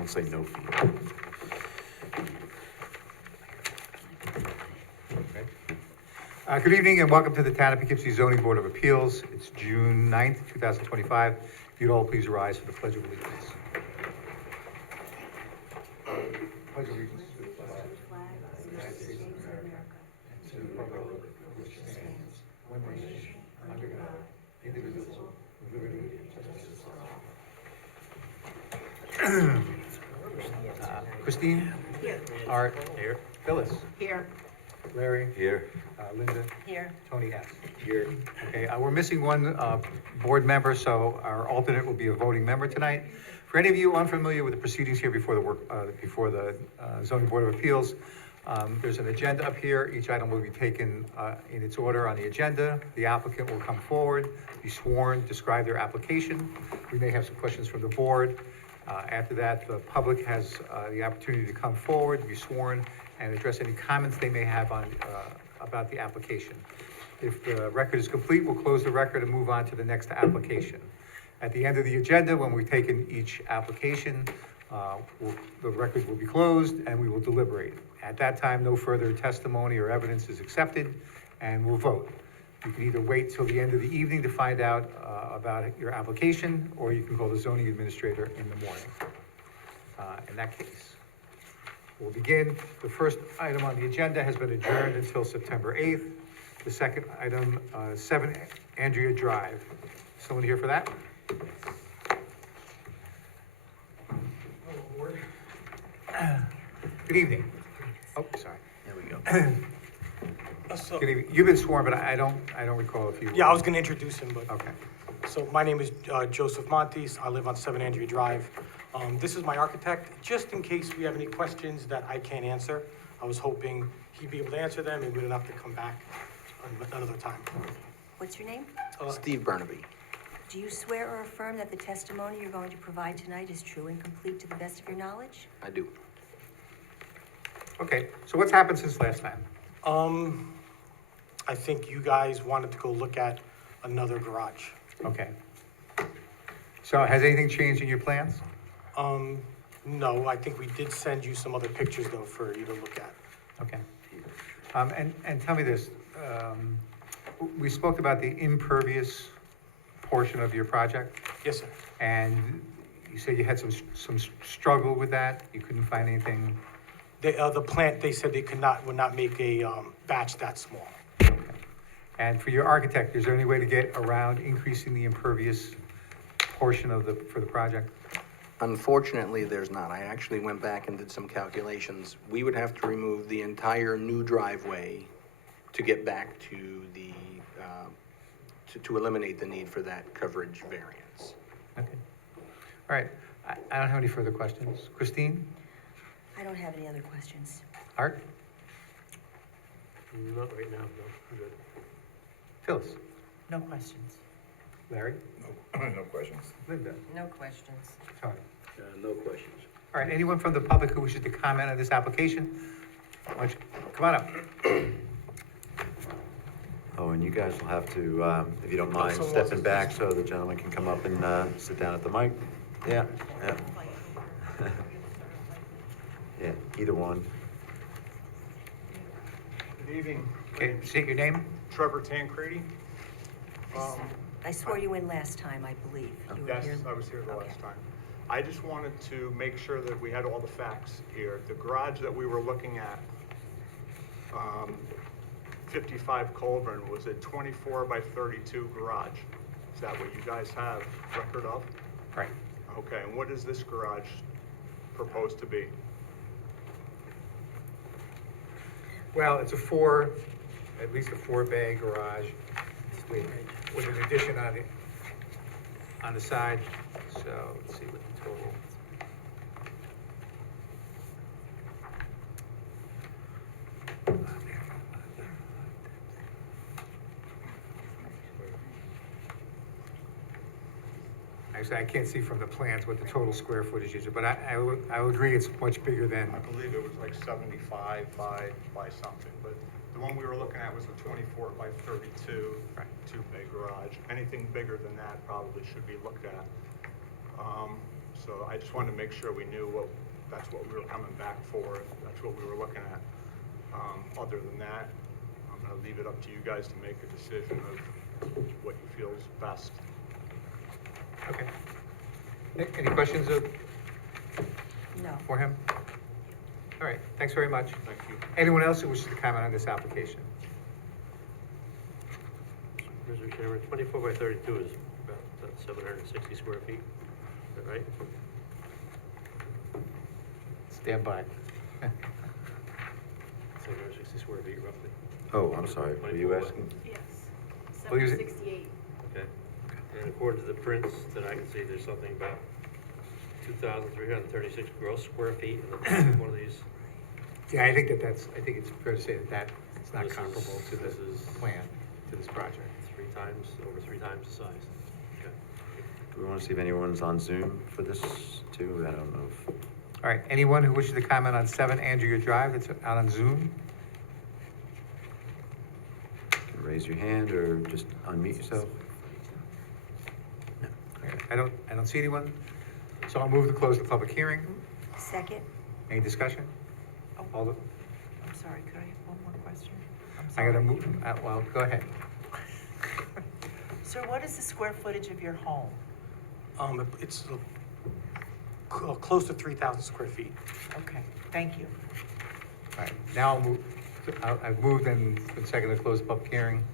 won't say no fee. Good evening and welcome to the Town of Poughkeepsie Zoning Board of Appeals. It's June 9th, 2025. If you'd all please rise for the Pledge of Allegiance. Pledge allegiance to the flag of the United States of America and to the republic which stands one nation under God, indivisible, with liberty and justice for all. Christine? Here. Art? Here. Phyllis? Here. Larry? Here. Linda? Here. Tony S. Here. Okay, we're missing one board member, so our alternate will be a voting member tonight. For any of you unfamiliar with the proceedings here before the Zoning Board of Appeals, there's an agenda up here. Each item will be taken in its order on the agenda. The applicant will come forward, be sworn, describe their application. We may have some questions from the board. After that, the public has the opportunity to come forward, be sworn, and address any comments they may have on about the application. If the record is complete, we'll close the record and move on to the next application. At the end of the agenda, when we've taken each application, the record will be closed and we will deliberate. At that time, no further testimony or evidence is accepted, and we'll vote. You can either wait till the end of the evening to find out about your application, or you can call the zoning administrator in the morning. In that case, we'll begin. The first item on the agenda has been adjourned until September 8th. The second item, 7 Andrea Drive. Someone here for that? Good evening. Oh, sorry. There we go. Good evening. You've been sworn, but I don't recall if you. Yeah, I was gonna introduce him, but, Okay. so my name is Joseph Montes. I live on 7 Andrea Drive. This is my architect. Just in case we have any questions that I can't answer, I was hoping he'd be able to answer them and we wouldn't have to come back another time. What's your name? Steve Burnaby. Do you swear or affirm that the testimony you're going to provide tonight is true and complete to the best of your knowledge? I do. Okay, so what's happened since last time? I think you guys wanted to go look at another garage. Okay. So has anything changed in your plans? No, I think we did send you some other pictures though for you to look at. Okay. And tell me this, we spoke about the impervious portion of your project, Yes, sir. and you said you had some struggle with that, you couldn't find anything. The plant, they said they would not make a batch that small. Okay. And for your architect, is there any way to get around increasing the impervious portion for the project? Unfortunately, there's not. I actually went back and did some calculations. We would have to remove the entire new driveway to get back to the, to eliminate the need for that coverage variance. Okay. All right, I don't have any further questions. Christine? I don't have any other questions. Art? Not right now, no. I'm good. Phyllis? No questions. Larry? No questions. Linda? No questions. Tony? No questions. All right, anyone from the public who wishes to comment on this application? Why don't you come on up? Oh, and you guys will have to, if you don't mind, someone stepping else's- back so the gentleman can come up and sit down at the mic. Yeah, yeah. Yeah, either one. Good evening. Okay, state your name. Trevor Tancredi. I swore you in last time, I believe. You were Yes, here. I was here the Okay. last time. I just wanted to make sure that we had all the facts here. The garage that we were looking at, 55 Colburn, was a 24 by 32 garage. Is that what you guys have record of? Right. Okay, and what is this garage proposed to be? Well, it's at least a four-bay garage with an addition on the side. So let's see what the total. Actually, I can't see from the plans what the total square footage is, but I would agree it's much bigger than, I believe it was like 75 by something, but the one we were looking at was a 24 by 32 Right. two-bay garage. Anything bigger than that probably should be looked at. So So I just wanted to make sure we knew that's what we were coming back for, that's what we were looking at. Other than that, I'm gonna leave it up to you guys to make a decision of what you feel is best. Okay. Any questions No. for him? All right, thanks very much. Thank you. Anyone else who wishes to comment on this application? Mr. Chairman, 24 by 32 is about 760 square feet, is that right? Stand by. 760 square feet roughly. Oh, I'm sorry, were you asking? Yes, Well, use it- 768. Okay. And according to the prints that I can see, there's something about 2,336 gross square feet in the top of one of these. Yeah, I think it's fair to say that it's not This is- comparable to this the is- plan, to this project. Over three times the size. Okay. Do we want to see if anyone's on Zoom for this too? I don't know if, All right, anyone who wishes to comment on 7 Andrea Drive that's out on Zoom? you can raise your hand or just unmute yourself. I don't see anyone, so I'll move to close the public hearing. Second? Any discussion? All the, I'm sorry, could I have one more question? I'm I gotta sorry. move, well, go ahead. Sir, what is the square footage of your home? It's close to 3,000 square feet. Okay, thank you. All right, now I'll move, I've moved and been second to close the public hearing. Any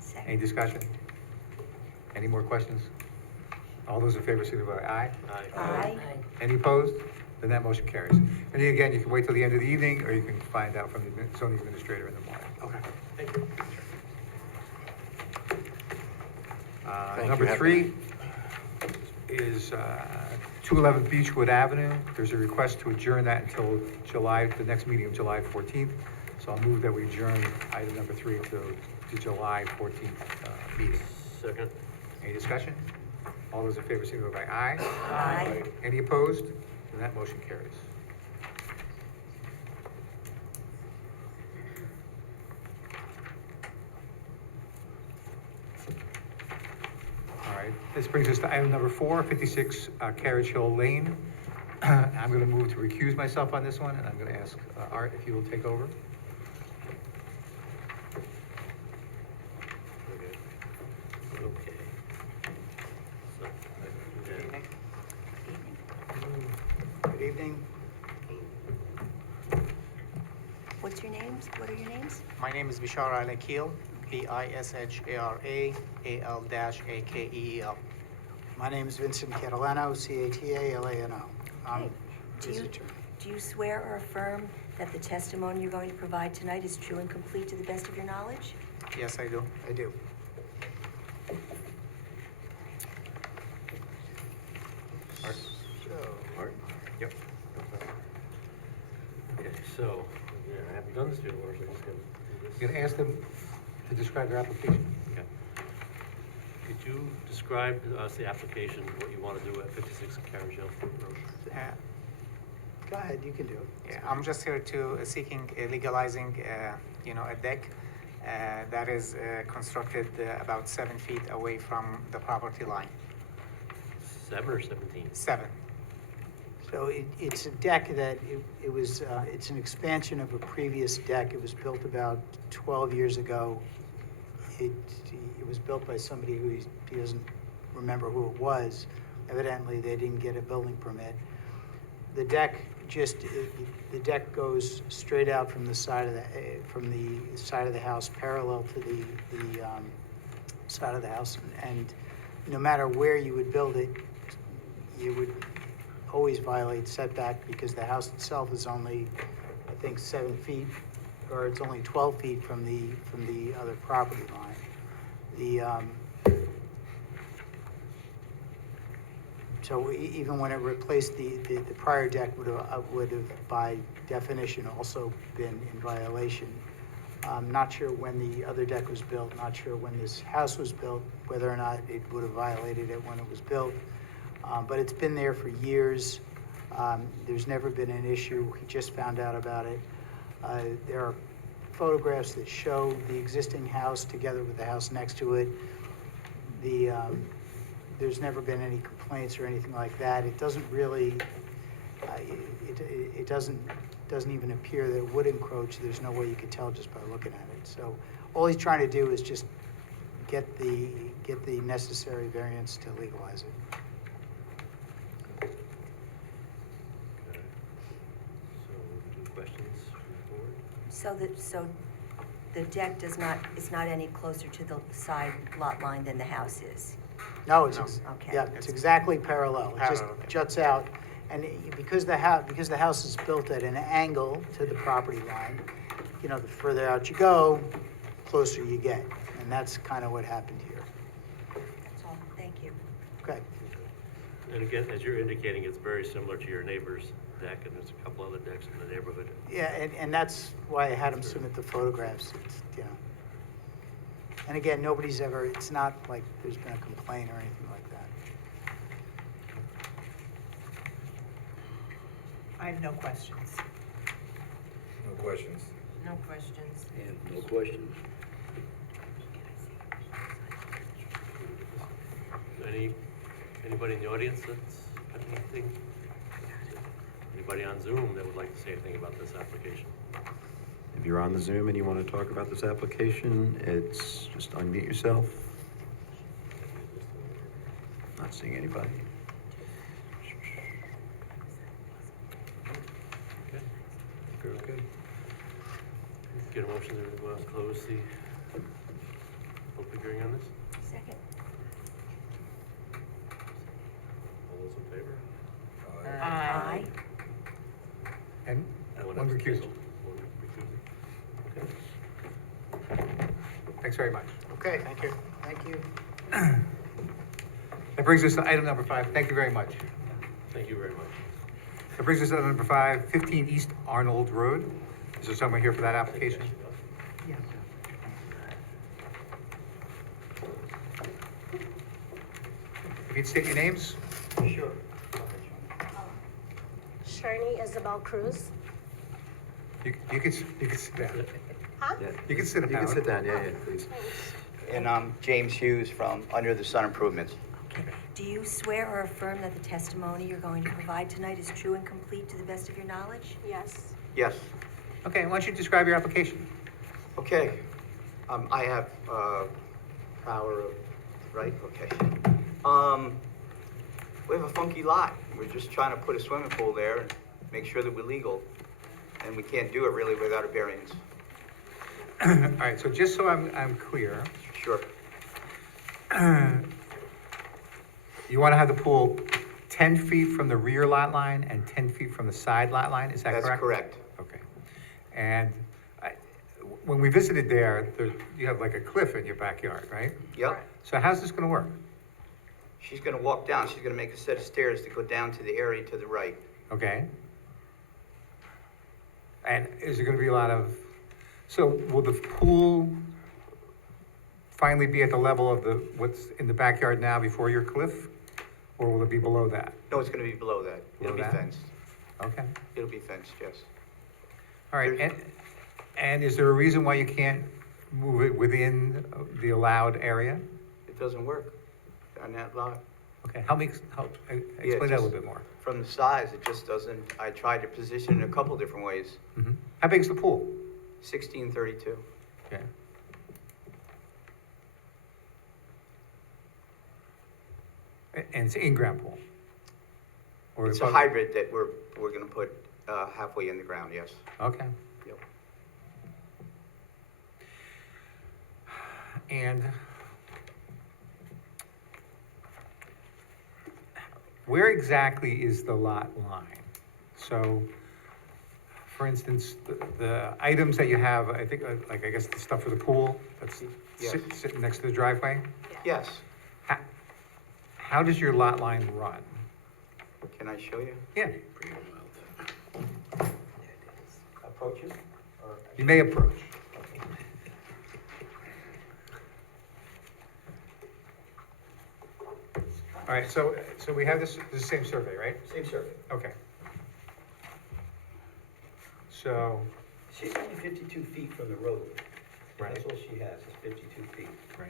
Second. discussion? Any more questions? All those in favor, signify by aye. Aye. Any opposed? Then that motion carries. And then again, you can wait till the end of the evening, or you can find out from the zoning administrator in the morning. Okay, thank you. Thank you. Number Have a 3 is 211 Beechwood Avenue. There's a request to adjourn that until the next meeting of July 14th. So I'll move that we adjourn item number 3 to July 14th meeting. Second. Any discussion? All those in favor, signify by aye. Aye. Any opposed? Then that motion carries. All right, this brings us to item number 4, 56 Carriage Hill Lane. I'm going to move to recuse myself on this one, and I'm going to ask Art if you will take over. Okay. Okay. So, yeah. Good evening. What's your names? What are your names? My name is Bishara Al-Akil, Bishara-Akeel. My name is Vincent Catalano, Catalano. I'm Okay. Do his you- attorney. Do you swear or affirm that the testimony you're going to provide tonight is true and complete to the best of your knowledge? Yes, I do. I do. Art? So, Art? Yep. Okay, so, yeah, I haven't done this before, so I'm just gonna do this. You can ask them to describe their application. Okay. Could you describe to us the application, what you want to do at 56 Carriage Hill Road? go ahead, you can do it. Yeah, I'm just here to seeking legalizing, a deck that is constructed about 7 feet away from the property line. 7 or 17? 7. So it's a deck that it's an expansion of a previous deck. It was built about 12 years ago. It was built by somebody who he doesn't remember who it was. Evidently, they didn't get a building permit. The deck goes straight out from the side of the house, parallel to the side of the house, and no matter where you would build it, you would always violate setback because the house itself is only, I think, 7 feet, or it's only 12 feet from the other property line. So even when it replaced the prior deck would have by definition also been in violation. I'm not sure when the other deck was built, not sure when this house was built, whether or not it would have violated it when it was built. But it's been there for years. There's never been an issue. We just found out about it. There are photographs that show the existing house together with the house next to it. There's never been any complaints complaints or anything like that. It doesn't really, it doesn't even appear that it would encroach. There's no way you could tell just by looking at it. So all he's trying to do is just get the necessary variance to legalize it. Okay. So, we'll do questions from the board? So the deck is not any closer to the side lot line than the house is? No, Okay. yeah, it's exactly parallel. It just Parallel, okay. juts out. And because the house is built at an angle to the property line, you know, the further out you go, closer you get. And that's kind of what happened here. That's all, thank you. Okay. And again, as you're indicating, it's very similar to your neighbor's deck, and there's a couple other decks in the neighborhood. Yeah, and that's why I had him submit the photographs. It's, you know. And again, nobody's ever, it's not like there's been a complaint or anything like that. I have no questions. No questions. No questions. And no questions. Anybody in the audience that's got anything? Anybody on Zoom that would like to say anything about this application? If you're on the Zoom and you want to talk about this application, it's just unmute yourself. Not seeing anybody. Okay. You're okay. Get a motion to close the public hearing on this? Second. All those in favor? Aye. And one recusal. One recusal. Okay. Thanks very much. Okay, thank you. Thank you. That brings us to item number 5. Thank you very much. Thank you very much. That brings us to item number 5, 15 East Arnold Road. Is there someone here for that application? Yeah. If you'd state your names? Sure. Shirley Isabel Cruz. You can sit down. Huh? Yeah. You can sit You down. can sit down, yeah, please. And I'm James Hughes from Under the Sun Improvements. Okay. Do you swear or affirm that the testimony you're going to provide tonight is true and complete to the best of your knowledge? Yes. Yes. Okay, why don't you describe your application? Okay. I have power of, right? Okay. We have a funky lot. We're just trying to put a swimming pool there and make sure that we're legal. And we can't do it really without a variance. All right, so just so I'm clear, Sure. you want to have the pool 10 feet from the rear lot line and 10 feet from the side lot line, is that correct? That's correct. Okay. And when we visited there, you have like a cliff in your backyard, right? Yep. So how's this going to work? She's gonna walk down. She's gonna make a set of stairs to go down to the area to the right. Okay? And is there going to be a lot of, so will the pool finally be at the level of what's in the backyard now before your cliff? Or will it be below that? No, it's gonna be below that. It'll be Below that? fenced. Okay. It'll be fenced, yes. All right, There's- and is there a reason why you can't move it within the allowed area? It doesn't work on that lot. Okay, explain that a little bit more. From the size, it just doesn't, I tried to position it a couple different ways. Mhm. How big is the pool? 1632. Okay. And it's an in-ground pool? Or It's a above- hybrid that we're gonna put halfway in the ground, yes. Okay. Yep. And where exactly is the lot line? So, for instance, the items that you have, I think, like, I guess the stuff for the pool, that's Yes. sitting next to the driveway? Yes. How does your lot line run? Can I show you? Yeah, Approach it? Or- you may approach. All right, so we have this is the same survey, right? Same survey. Okay. So, She's only 52 feet from the road. Right. That's all she has, is 52 feet right,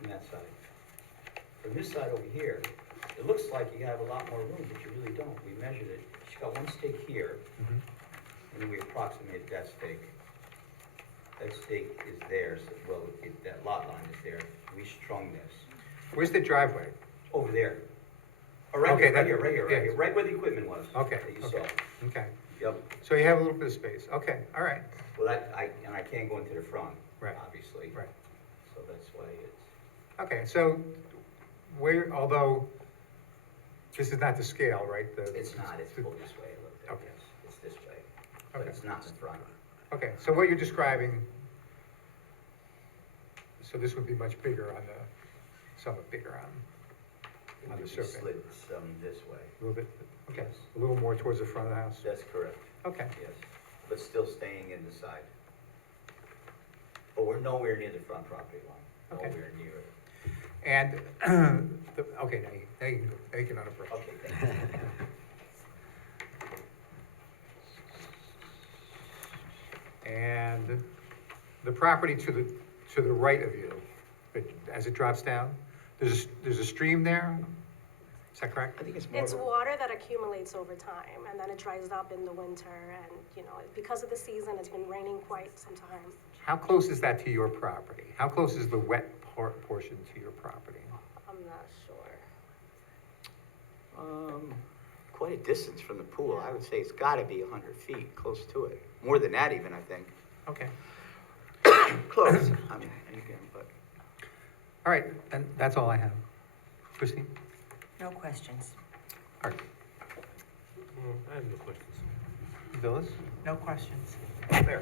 from that side. From this side over here, It looks like you have a lot more room, but you really don't. We measured it. She's got one stake here, Mhm. and then we approximated that stake. That stake is there, so, well, that lot line is there. We strung this. Where's the driveway? Over there. Oh, right Okay, here, that- right here, yes. right where the equipment was. Okay, That you okay. saw. Okay, Yep. so you have a little bit of space, okay, all right, Well, and I can't go into the front, Right. obviously. right. So that's why it's, Okay, so where, although this is not the scale, right? it's not, it's pulled this way, look, there, Okay. yes, it's this way. But Okay. it's not in front. Okay, so what you're describing, so this would be much bigger on the, somewhat bigger on the We survey? slid some this way. A little bit, okay, Yes. a little more towards the front of the house? That's correct, Okay, yes. But still staying in the side. But we're nowhere near the front property line, Okay. nowhere near it. and, okay, now you can go, now you can unapproach. Okay, thank you. And the property to the right of you, as it drops down, there's a stream there? Is that correct? I think it's more It's of a, water that accumulates over time, and then it dries up in the winter, and, you know, because of the season, it's been raining quite some time. How close is that to your property? How close is the wet portion to your property? I'm not sure. Quite a distance from the pool. I would say it's gotta be 100 feet, close to it. More than that even, I think. Okay, Close, I mean, again, but. all right, and that's all I have. Christine? No questions. Art? I have no questions. Phyllis? No questions. There.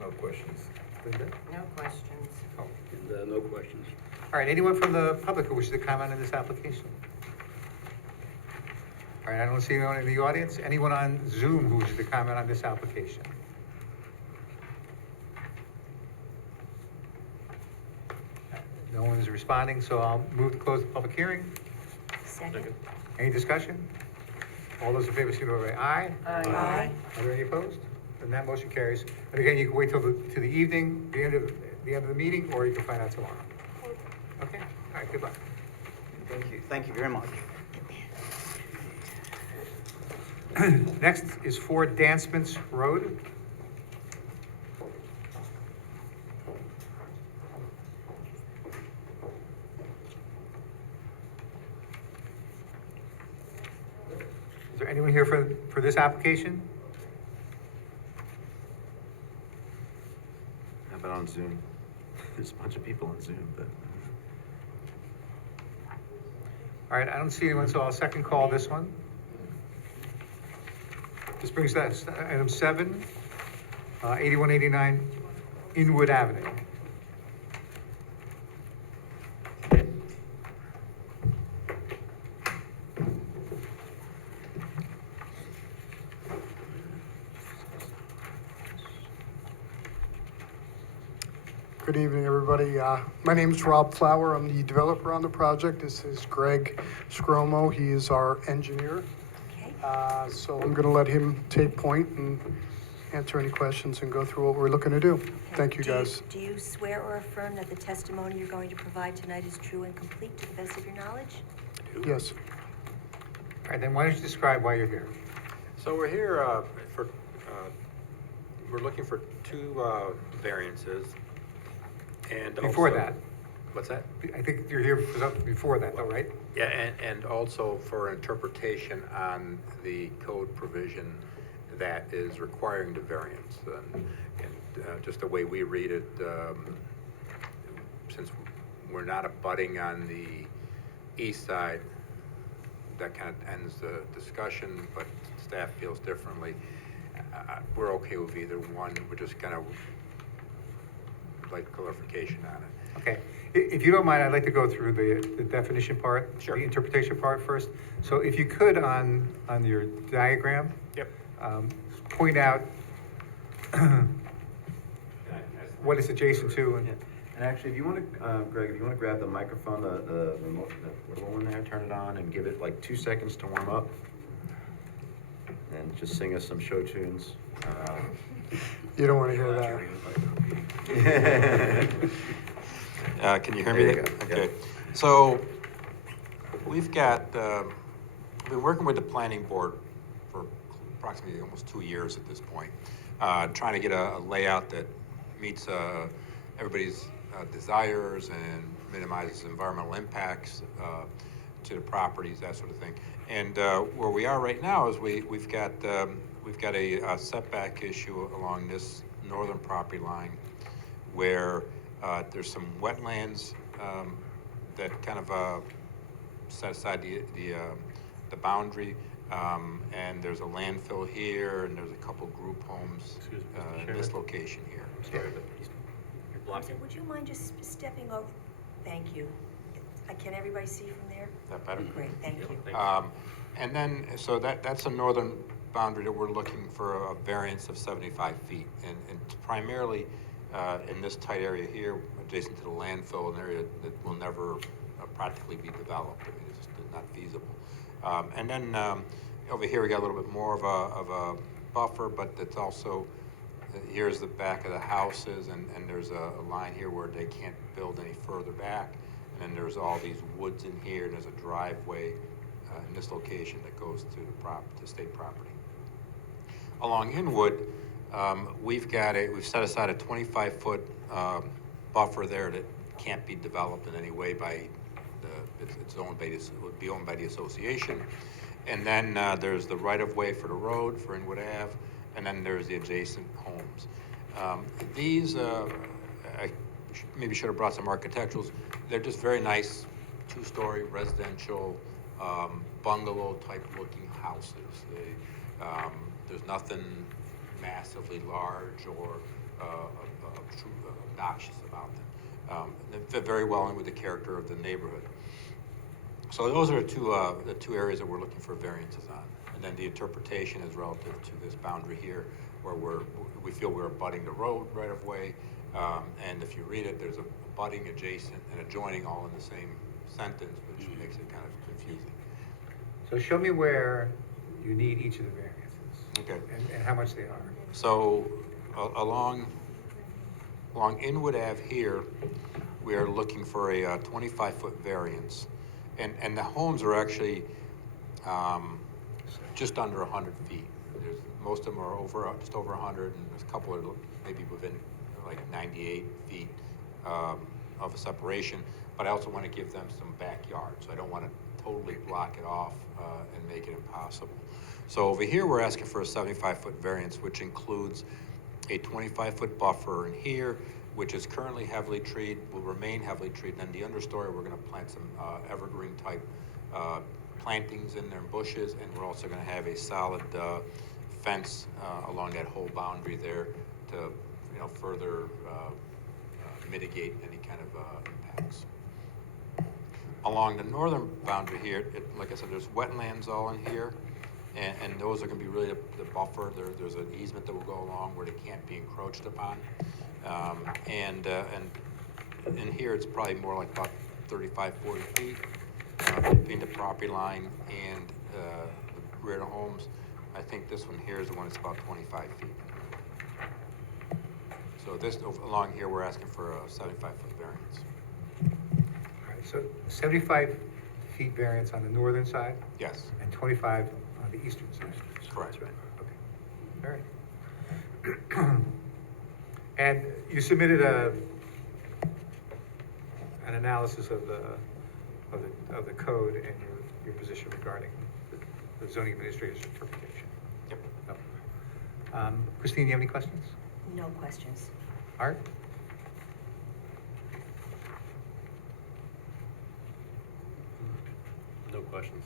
No questions. Linda? No questions. Oh. And, no questions. All right, anyone from the public who wishes to comment on this application? All right, I don't see anyone in the audience. Anyone on Zoom who wishes to comment on this application? No one is responding, so I'll move to close the public hearing. Second? Any discussion? All those in favor, signify by aye. Aye. Are there any opposed? And that motion carries. And again, you can wait till the evening, the end of the meeting, or you can find out tomorrow. Okay, all right, good luck. Thank you very much. Next is 4 Dancements Road. Is there anyone here for this application? How about on Zoom? There's a bunch of people on Zoom, but. All right, I don't see anyone, so I'll second call this one. This brings us to item 7, 8189 Inwood Avenue. Good evening, everybody. My name is Rob Flower. I'm the developer on the project. This is Greg Scromo. He is our engineer. Okay. So I'm going to let him take point and answer any questions and go through what we're looking to do. Okay. Thank you, Do guys. Do you swear or affirm that the testimony you're going to provide tonight is true and complete to the best of your knowledge? Yes. All right, then why don't you describe why you're here? So we're here we're looking for 2 variances and Before also- that, What's that? I think you're here for something before that, though, right? Yeah, and also for interpretation on the code provision that is requiring the variance. And just the way we read it, since we're not abutting on the east side, that kind of ends the discussion, but staff feels differently. We're okay with either one, we're just kind of like clarification on it. Okay, if you don't mind, I'd like to go through the definition part. Sure. The interpretation part first. So if you could, on your diagram. Yep. Point out what it's adjacent to, and And actually, if you want to, Greg, if you want to grab the microphone, the remote, the little one there, turn it on and give it like 2 seconds to warm up. And just sing us some show tunes. You don't want to hear that. Can you hear There me? you go. Okay. So we've got, been working with the planning board for approximately almost 2 years at this point, trying to get a layout that meets everybody's desires and minimizes environmental impacts to the properties, that sort of thing. And where we are right now is we've got a setback issue along this northern property line where there's some wetlands that kind of set aside the boundary, and there's a landfill here, and there's a couple group homes Excuse me, Mr. in this Chairman. location here. Sorry, but you're blocking. Would you mind just stepping over? Thank you. Can everybody see from there? Is that better? Great, thank you. Thank you. And then, so that's a northern boundary that we're looking for a variance of 75 feet. And primarily in this tight area here, adjacent to the landfill, an area that will never practically be developed. I mean, it's just not feasible. And then over here, we got a little bit more of a buffer, but it's also, here's the back of the houses, and there's a line here where they can't build any further back. And then there's all these woods in here, and there's a driveway in this location that goes to state property. Along Inwood, we've set aside a 25-foot buffer there that can't be developed in any way by it's owned by it would be owned by the association. And then there's the right-of-way for the road for Inwood Ave, and then there's the adjacent homes. These I maybe should have brought some architecturals. They're just very nice, two-story residential bungalow-type looking houses. There's nothing massively large or obnoxious about them. They fit very well in with the character of the neighborhood. So those are the two areas that we're looking for variances on. And then the interpretation is relative to this boundary here, where we feel we're abutting the road right of way. And if you read it, there's a abutting, adjacent, and adjoining all in the same sentence, which makes it kind of confusing. So show me where you need each of the variances. Okay. And how much they are. So along Inwood Ave here, we are looking for a 25-foot variance. And the homes are actually just under 100 feet. Most of them are just over 100, and there's a couple of maybe within like 98 feet of a separation. But I also want to give them some backyard, so I don't want to totally block it off and make it impossible. So over here, we're asking for a 75-foot variance, which includes a 25-foot buffer in here, which is currently heavily treed, will remain heavily treed. And then the understory, we're going to plant some evergreen type plantings in there, and bushes, and we're also going to have a solid fence along that whole boundary there to, further mitigate any kind of impacts. Along the northern boundary here, like I said, there's wetlands all in here, and those are going to be really the buffer. There's an easement that will go along where they can't be encroached upon. And in here, it's probably more like about 35, 40 feet between the property line and the rear of the homes. I think this one here is the one that's about 25 feet. So this, along here, we're asking for a 75-foot variance. All right, so 75 feet variance on the northern side? Yes. And 25 on the eastern side? Correct. Okay, all right. And you submitted an analysis of the code and your position regarding the zoning administrator's interpretation? Yep. No. Christine, do you have any questions? No questions. Art? No questions.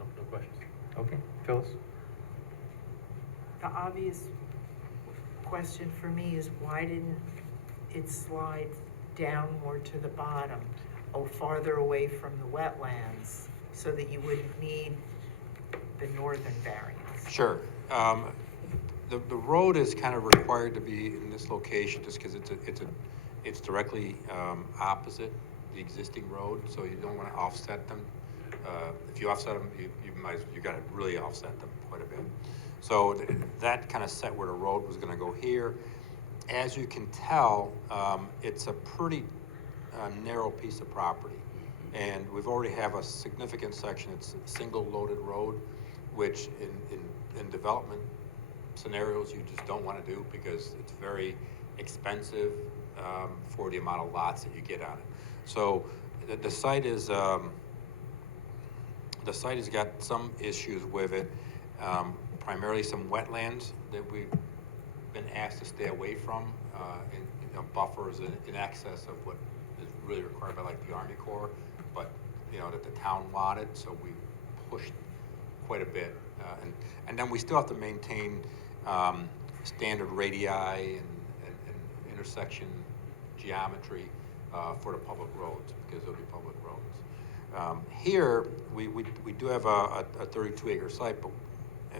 No questions. Okay, Phyllis? The obvious question for me is why didn't it slide down more to the bottom, farther away from the wetlands, so that you wouldn't need the northern variance? Sure. The road is kind of required to be in this location just because it's directly opposite the existing road, so you don't want to offset them. If you offset them, you got to really offset them quite a bit. So that kind of set where the road was going to go here. As you can tell, it's a pretty narrow piece of property. And we've already have a significant section, it's a single loaded road, which in development scenarios, you just don't want to do because it's very expensive for the amount of lots that you get on it. So the site is, the site has got some issues with it, primarily some wetlands that we've been asked to stay away from, and buffers in excess of what is really required by like the Army Corps, but that the town wanted, so we pushed quite a bit. And then we still have to maintain standard radii and intersection geometry for the public roads, because they'll be public roads. Here, we do have a 32-acre site, but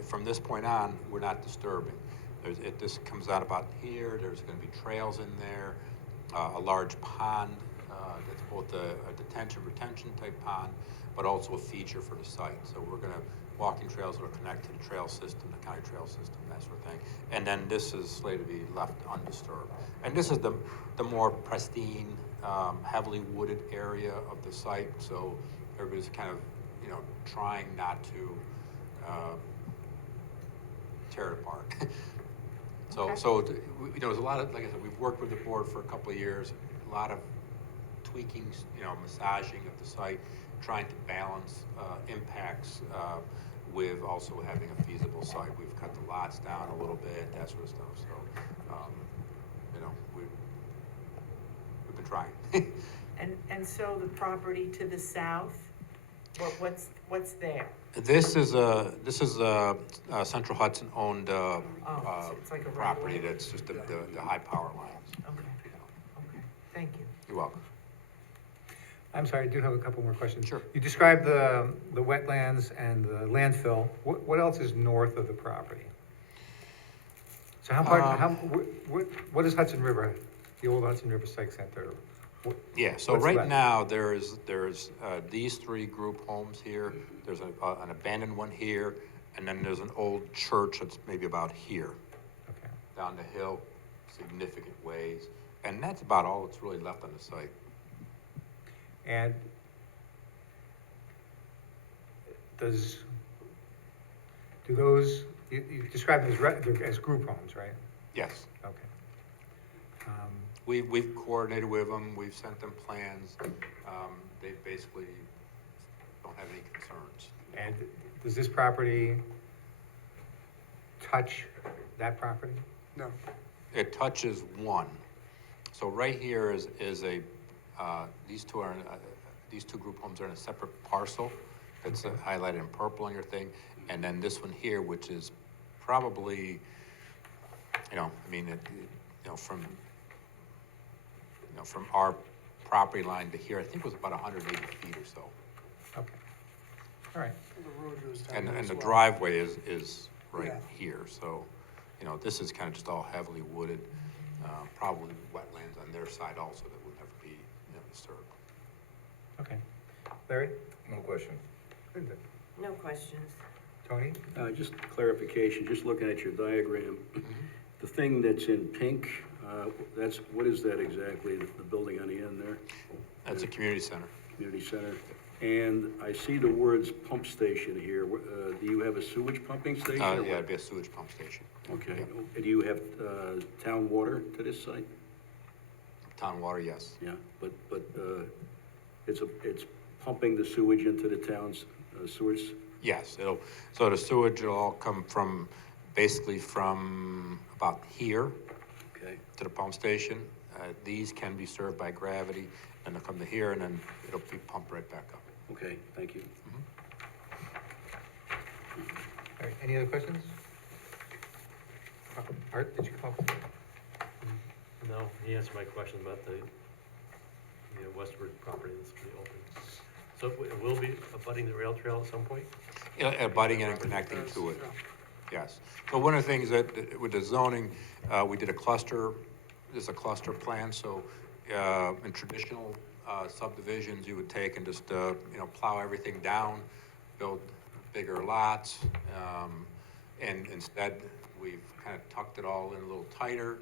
from this point on, we're not disturbing. This comes out about here, there's gonna be trails in there, a large pond, that's both a retention type pond, but also a feature for the site. So we're gonna, walking trails that will connect to the trail system, the county trail system, that sort of thing. And then this is slated to be left undisturbed. And this is the more pristine, heavily wooded area of the site, so everybody's kind of, trying not to tear it apart. So there's a lot of, like I said, we've worked with the board for a couple of years, a lot of tweaking, massaging of the site, trying to balance impacts with also having a feasible site. We've cut the lots down a little bit, that sort of stuff. So, we've been trying. And so the property to the south, what's there? This is a Central Hudson owned So it's like a property right-of-way? that's just the high power lines. Okay, okay, thank you. You're welcome. I'm sorry, I do have a couple more questions. Sure. You described the wetlands and the landfill. What else is north of the property? So what is Hudson River, the old Hudson River Psych Center? Yeah, so What's right left? now, there's these three group homes here, there's an abandoned one here, and then there's an old church that's maybe about here, Okay. down the hill, significant ways, and that's about all that's really left on the site. And do those, you describe them as group homes, right? Yes, Okay. we've coordinated with them, we've sent them plans, they basically don't have any concerns. And does this property touch that property? No. It touches one. So right here is a, these two group homes are in a separate parcel that's highlighted in purple on your thing. And then this one here, which is probably, from our property line to here, I think it was about 180 feet or so. Okay. All right. The road goes down And there as the well. driveway is right Yeah. here, so, this is kind of just all heavily wooded, probably wetlands on their side also that would never be, disturbed. Okay. Larry? No questions. Linda? No questions. Tony? Just clarification, just looking at your diagram, the thing that's in pink, what is that exactly, the building on the end there? That's a community center. Community center. And I see the words pump station here. Do you have a sewage pumping station? or Yeah, what? it'd be a sewage pump station. Okay. Do you have town water to this site? Town water, yes. Yeah, but it's pumping the sewage into the town's sewage? Yes, so the sewage will all come basically from about here Okay. to the pump station. These can be served by gravity, and they'll come to here, and then it'll be pumped right back up. Okay, thank you. All right, any other questions? Art, did you come up with? No, he answered my question about the westward property that's to be open. So it will be abutting the rail trail at some point? Abutting and connecting to it, yes. So one of the things that, with the zoning, we did there's a cluster plan, so in traditional subdivisions, you would take and just, plow everything down, build bigger lots, and instead, we've kind of tucked it all in a little tighter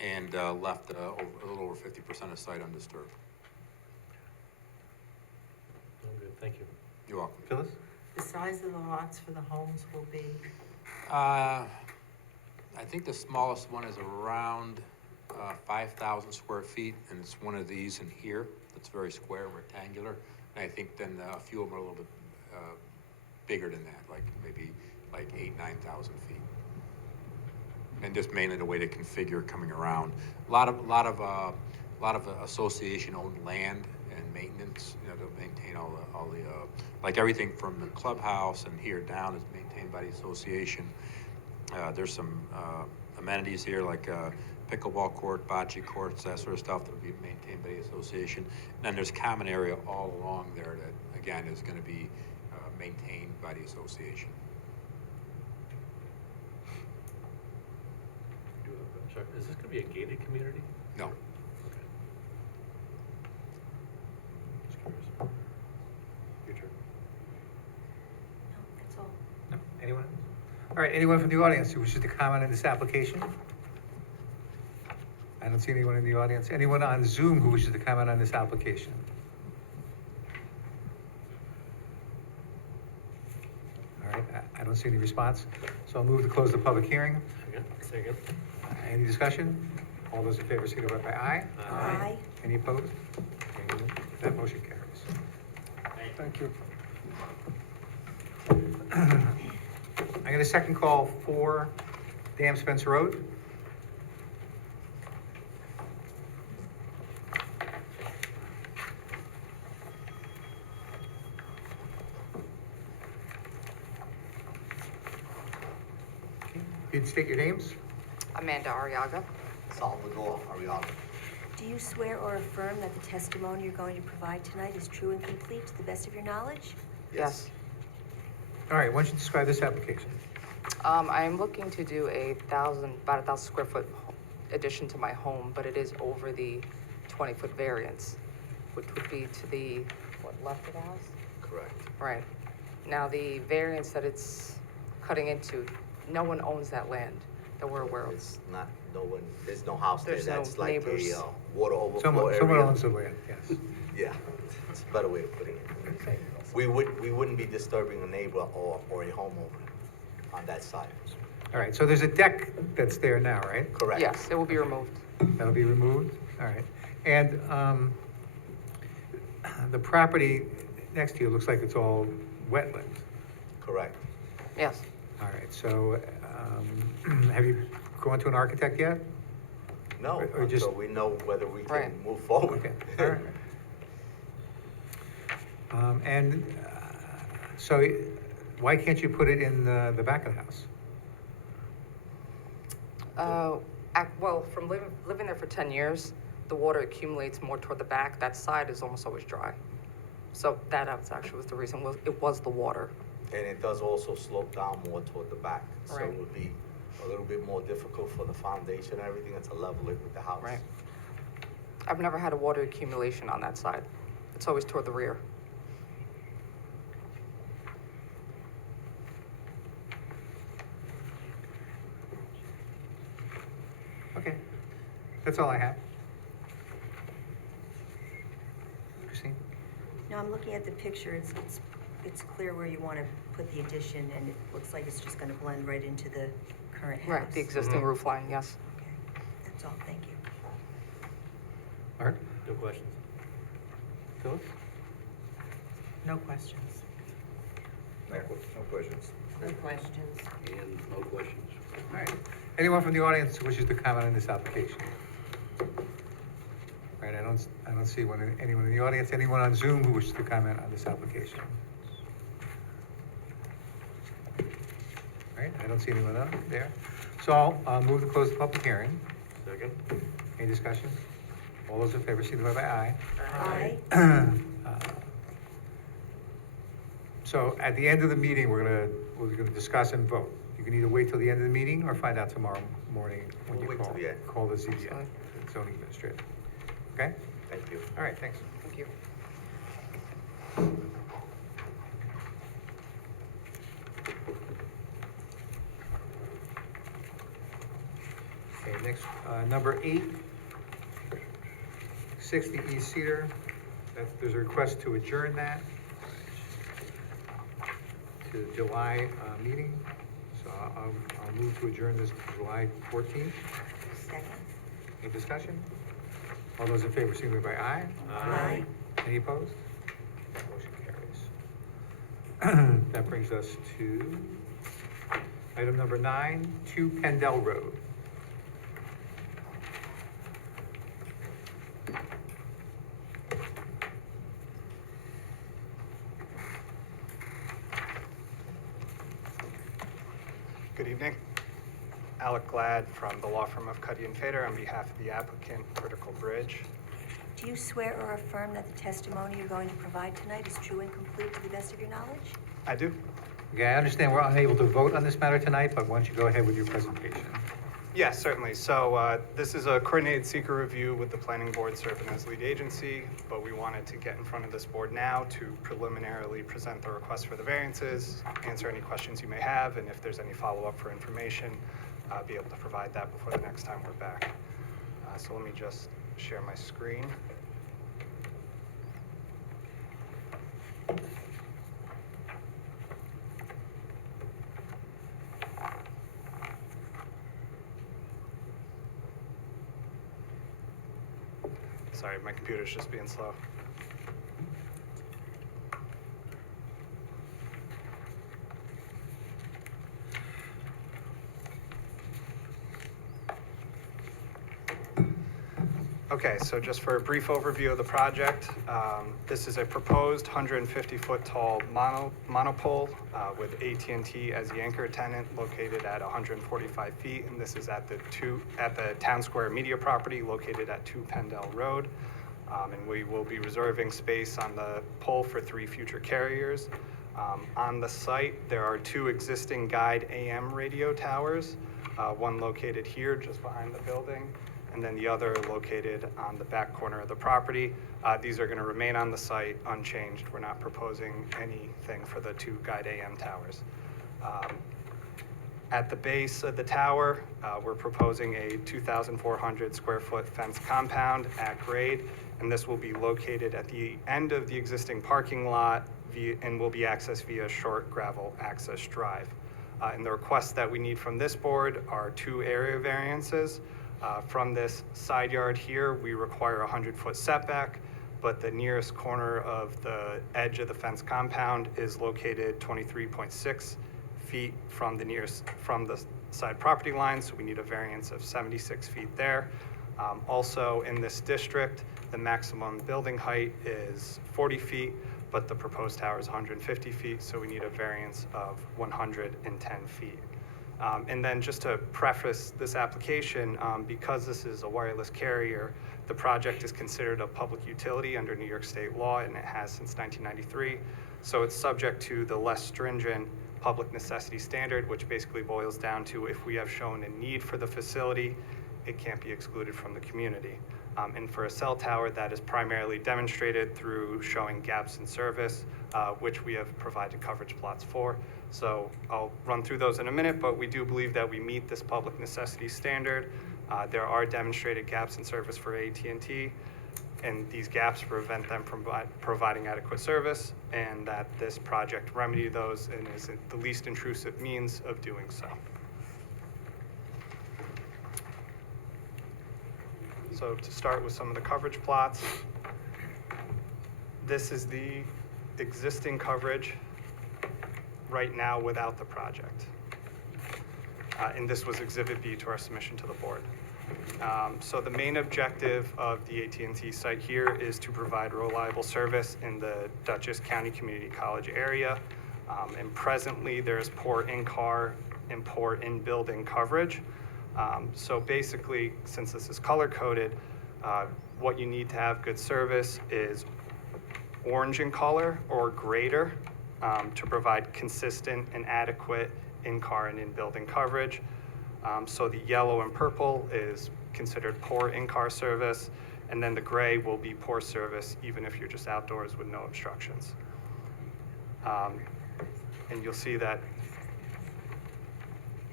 and left a little over 50% of site undisturbed. Good, thank you. You're welcome. Phyllis? The size of the lots for the homes will be, I think the smallest one is around 5,000 square feet, and it's one of these in here. It's very square, rectangular. And I think then a few of them are a little bit bigger than that, like maybe like 8,000, 9,000 feet. And just mainly the way they configure coming around. A lot of association-owned land and maintenance. You know, they'll maintain all the like everything from the clubhouse and here down is maintained by the association. There's some amenities here like pickleball court, bocce courts, that sort of stuff that will be maintained by the association. And then there's common area all along there that, again, is going to be maintained by the association. Chuck, is this gonna be a gated community? No. Okay. Just curious. Your turn. No, that's all. No, anyone? All right, anyone from the audience who wishes to comment on this application? I don't see anyone in the audience. Anyone on Zoom who wishes to comment on this application? All right, I don't see any response, so I'll move to close the public hearing. Second. Any discussion? All those in favor signify by aye. Aye. Any opposed? Okay, that motion carries. Thank you. I got a second call for Dam Spencer Road. Okay, you'd state your names? Amanda Arriaga. Salvador Ariana. Do you swear or affirm that the testimony you're going to provide tonight is true and complete to the best of your knowledge? Yes. All right, why don't you describe this application? I am looking to do about 1,000 square foot addition to my home, but it is over the 20-foot variance, which would be to the, left of the house? Correct. Right. Now, the variance that it's cutting into, no one owns that land that we're aware of. It's not, no one, there's no house there. There's no That's like neighbors. a water overflow Someone area. owns the land, yes. Yeah, it's a better way of putting it. We wouldn't be disturbing a neighbor or a homeowner on that side. All right, so there's a deck that's there now, right? Correct. Yes, it will be removed. That'll be removed, all right. And the property next to you looks like it's all wetland. Correct. Yes. All right, so have you gone to an architect yet? No, Or just- until we know whether we can Right. move forward. Okay, all right. And so why can't you put it in the back of the house? Well, from living there for 10 years, the water accumulates more toward the back. That side is almost always dry. So that actually was the reason, it was the water. And it does also slope down more toward the back. So Right. it would be a little bit more difficult for the foundation and everything to level it with the house. Right. I've never had a water accumulation on that side. It's always toward the rear. Okay, that's all I have. Christine? No, I'm looking at the picture, it's clear where you want to put the addition, and it looks like it's just going to blend right into the current house. Right, the existing roof line, yes. Okay, that's all, thank you. Art? No questions. Phyllis? no questions. No questions. No questions. And no questions. All right. Anyone from the audience who wishes to comment on this application? All right, I don't see anyone in the audience. Anyone on Zoom who wishes to comment on this application? All right, I don't see anyone out there. So I'll move to close the public hearing. Second. Any discussion? All those in favor signify by aye. Aye. So at the end of the meeting, we're gonna discuss and vote. You can either wait till the end of the meeting or find out tomorrow morning when We'll you wait call. till the end. Call the ZBA, zoning administrator. Okay? Thank you. All right, thanks. Thank you. Okay, next, number 8, 60 East Cedar. There's a request to adjourn that. to the July meeting. So I'll move to adjourn this to July 14th. Second. Any discussion? All those in favor, signify by aye. Aye. Any opposed? Motion carries. That brings us to item number 9, 2 Pendel Road. Good evening. Alec Glad from the law firm of Cuddy and Fader on behalf of the applicant, Vertical Bridge. Do you swear or affirm that the testimony you're going to provide tonight is true and complete to the best of your knowledge? I do. Okay, I understand we're unable to vote on this matter tonight, but why don't you go ahead with your presentation? Yes, certainly. So this is a coordinated seeker review with the planning board serving as lead agency, but we wanted to get in front of this board now to preliminarily present the request for the variances, answer any questions you may have, and if there's any follow-up for information, be able to provide that before the next time we're back. So let me just share my screen. Sorry, my computer's just being slow. Okay, so just for a brief overview of the project, this is a proposed 150-foot tall monopole with AT&T as the anchor tenant located at 145 feet, and this is at the Town Square Media property located at 2 Pendel Road. And we will be reserving space on the pole for 3 future carriers. On the site, there are 2 existing Guide AM radio towers, one located here just behind the building, and then the other located on the back corner of the property. These are going to remain on the site unchanged. We're not proposing anything for the 2 Guide AM towers. At the base of the tower, we're proposing a 2,400 square foot fence compound at grade, and this will be located at the end of the existing parking lot and will be accessed via short gravel access drive. And the requests that we need from this board are 2 area variances. From this side yard here, we require a 100-foot setback, but the nearest corner of the edge of the fence compound is located 23.6 feet from the side property line, so we need a variance of 76 feet there. Also in this district, the maximum building height is 40 feet, but the proposed tower is 150 feet, so we need a variance of 110 feet. And then just to preface this application, because this is a wireless carrier, the project is considered a public utility under New York State law, and it has since 1993. So it's subject to the less stringent public necessity standard, which basically boils down to if we have shown a need for the facility, it can't be excluded from the community. And for a cell tower, that is primarily demonstrated through showing gaps in service, which we have provided coverage plots for. So I'll run through those in a minute, but we do believe that we meet this public necessity standard. There are demonstrated gaps in service for AT&T, and these gaps prevent them from providing adequate service, and that this project remedy those and is the least intrusive means of doing so. So to start with some of the coverage plots, this is the existing coverage right now without the project. And this was Exhibit B to our submission to the board. So the main objective of the AT&T site here is to provide reliable service in the Dutchess County Community College area. And presently there's poor in-car and poor in-building coverage. So basically, since this is color-coded, what you need to have good service is orange in color or greater to provide consistent and adequate in-car and in-building coverage. So the yellow and purple is considered poor in-car service, and then the gray will be poor service even if you're just outdoors with no obstructions. And you'll see that.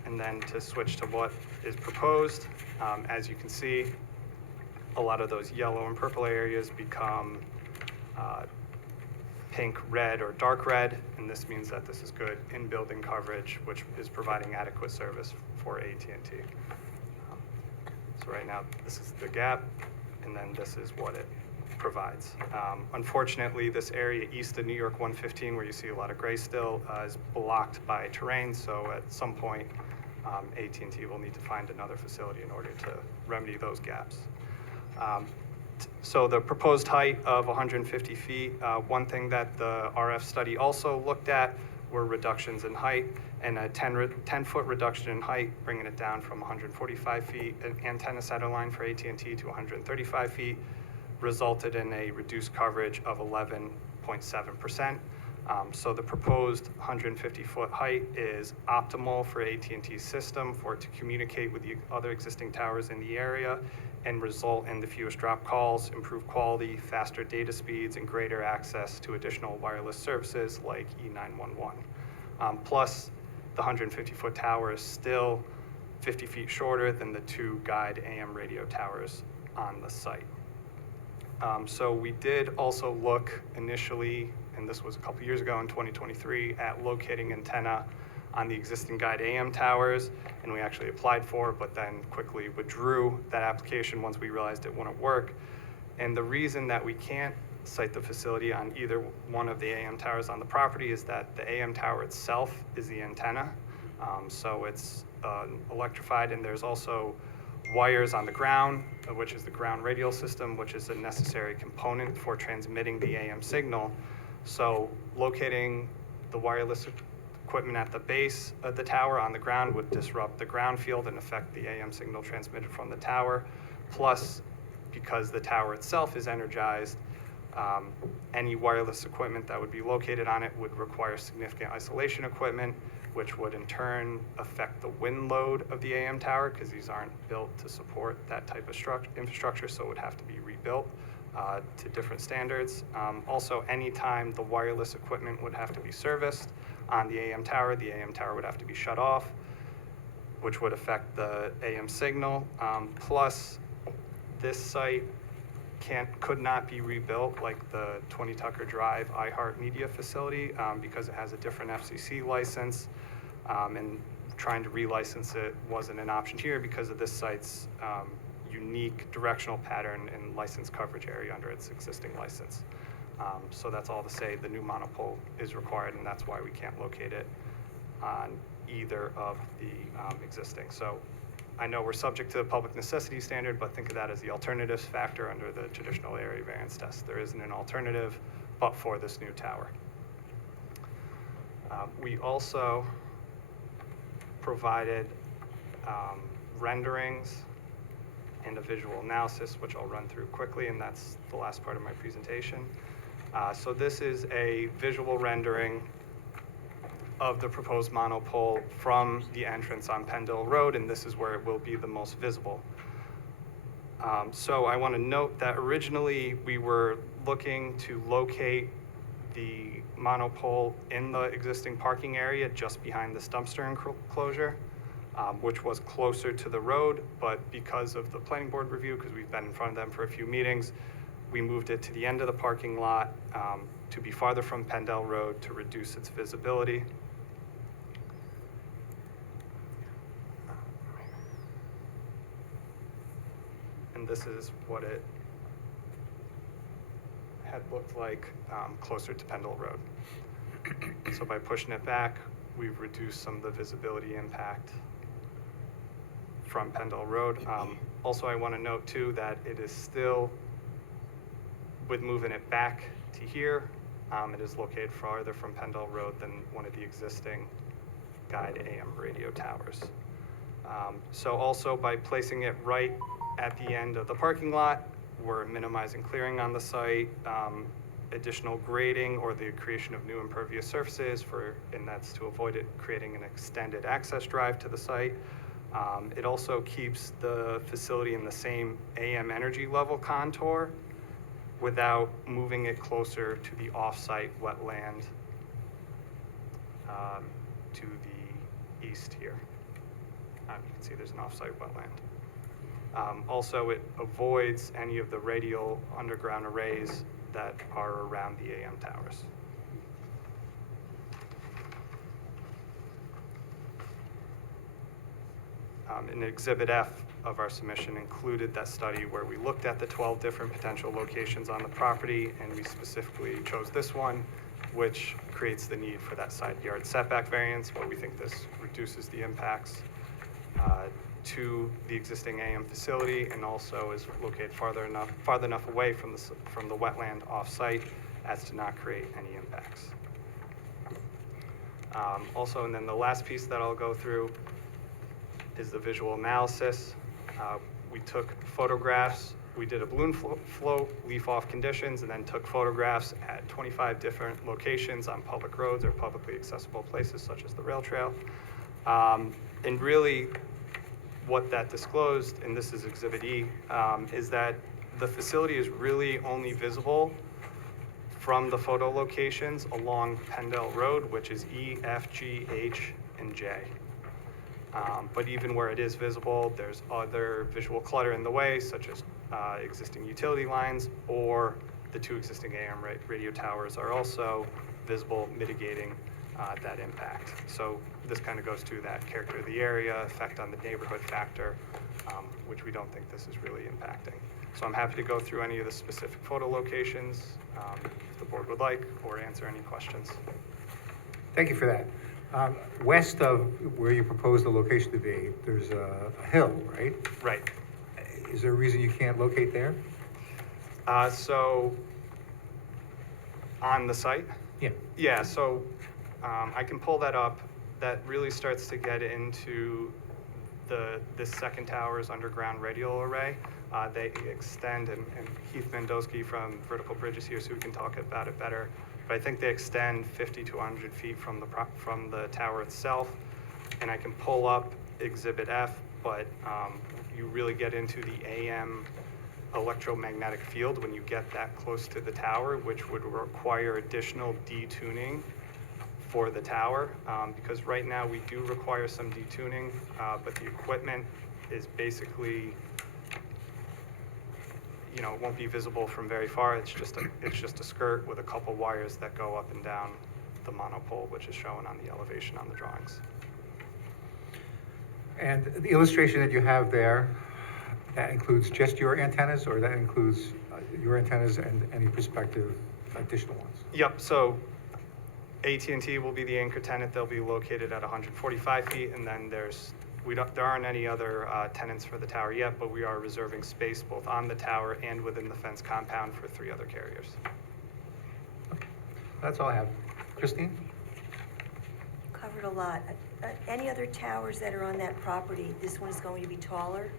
And then to switch to what is proposed, as you can see, a lot of those yellow and purple areas become pink, red, or dark red, and this means that this is good in-building coverage, which is providing adequate service for AT&T. So right now, this is the gap, and then this is what it provides. Unfortunately, this area east of New York 115, where you see a lot of gray still, is blocked by terrain, so at some point, AT&T will need to find another facility in order to remedy those gaps. So the proposed height of 150 feet, one thing that the RF study also looked at were reductions in height, and a 10-foot reduction in height, bringing it down from 145 feet an antenna center line for AT&T to 135 feet, resulted in a reduced coverage of 11.7%. So the proposed 150-foot height is optimal for AT&T's system for it to communicate with the other existing towers in the area and result in the fewest drop calls, improved quality, faster data speeds, and greater access to additional wireless services like E911. Plus, the 150-foot tower is still 50 feet shorter than the 2 guide AM radio towers on the site. So we did also look initially, and this was a couple years ago in 2023, at locating antenna on the existing guide AM towers, and we actually applied for it, but then quickly withdrew that application once we realized it wouldn't work. And the reason that we can't site the facility on either one of the AM towers on the property is that the AM tower itself is the antenna. So it's electrified, and there's also wires on the ground, which is the ground radial system, which is a necessary component for transmitting the AM signal. So locating the wireless equipment at the base of the tower on the ground would disrupt the ground field and affect the AM signal transmitted from the tower. Plus, because the tower itself is energized, any wireless equipment that would be located on it would require significant isolation equipment, which would in turn affect the wind load of the AM tower, because these aren't built to support that type of infrastructure, so it would have to be rebuilt to different standards. Also, anytime the wireless equipment would have to be serviced on the AM tower would have to be shut off, which would affect the AM signal. Plus, this site could not be rebuilt like the 20 Tucker Drive iHeartMedia facility because it has a different FCC license, and trying to relicense it wasn't an option here because of this site's unique directional pattern and license coverage area under its existing license. So that's all to say the new monopole is required, and that's why we can't locate it on either of the existing. So I know we're subject to the public necessity standard, but think of that as the alternatives factor under the traditional area variance test. There isn't an alternative but for this new tower. We also provided renderings and a visual analysis, which I'll run through quickly, and that's the last part of my presentation. So this is a visual rendering of the proposed monopole from the entrance on Pendle Road, and this is where it will be the most visible. So I want to note that originally we were looking to locate the monopole in the existing parking area just behind the dumpster enclosure, which was closer to the road, but because of the planning board review, because we've been in front of them for a few meetings, we moved it to the end of the parking lot to be farther from Pendle Road to reduce its visibility. And this is what it had looked like closer to Pendle Road. So by pushing it back, we've reduced some of the visibility impact from Pendle Road. Also, I want to note too that it is still, with moving it back to here, it is located farther from Pendle Road than one of the existing guide AM radio towers. So also by placing it right at the end of the parking lot, we're minimizing clearing on the site, additional grading or the creation of new impervious surfaces and that's to avoid it creating an extended access drive to the site. It also keeps the facility in the same AM energy level contour without moving it closer to the off-site wetland to the east here. You can see there's an off-site wetland. Also, it avoids any of the radial underground arrays that are around the AM towers. In Exhibit F of our submission included that study where we looked at the 12 different potential locations on the property, and we specifically chose this one, which creates the need for that side yard setback variance, but we think this reduces the impacts to the existing AM facility, and also is located farther enough away from the wetland off-site as to not create any impacts. Also, and then the last piece that I'll go through is the visual analysis. We took photographs, we did a balloon float, leaf-off conditions, and then took photographs at 25 different locations on public roads or publicly accessible places such as the rail trail. And really, what that disclosed, and this is Exhibit E, is that the facility is really only visible from the photo locations along Pendle Road, which is E, F, G, H, and J. But even where it is visible, there's other visual clutter in the way, such as existing utility lines, or the 2 existing AM radio towers are also visible, mitigating that impact. So this kind of goes to that character of the area, effect on the neighborhood factor, which we don't think this is really impacting. So I'm happy to go through any of the specific photo locations, if the board would like, or answer any questions. Thank you for that. West of where you propose the location to be, there's a hill, right? Right. Is there a reason you can't locate there? So on the site? Yeah. Yeah, so I can pull that up. That really starts to get into this second tower's underground radial array. They extend, and Heath Mendowski from Vertical Bridges here, so we can talk about it better. But I think they extend 50 to 100 feet from the tower itself. And I can pull up Exhibit F, but you really get into the AM electromagnetic field when you get that close to the tower, which would require additional detuning for the tower, because right now we do require some detuning, but the equipment is basically, you know, it won't be visible from very far. It's just a skirt with a couple wires that go up and down the monopole, which is shown on the elevation on the drawings. And the illustration that you have there, that includes just your antennas, or that includes your antennas and any prospective additional ones? Yep, so AT&T will be the anchor tenant. They'll be located at 145 feet, and then there aren't any other tenants for the tower yet, but we are reserving space both on the tower and within the fence compound for 3 other carriers. Okay. That's all I have. Christine? Covered a lot. Any other towers that are on that property, this one is going to be taller?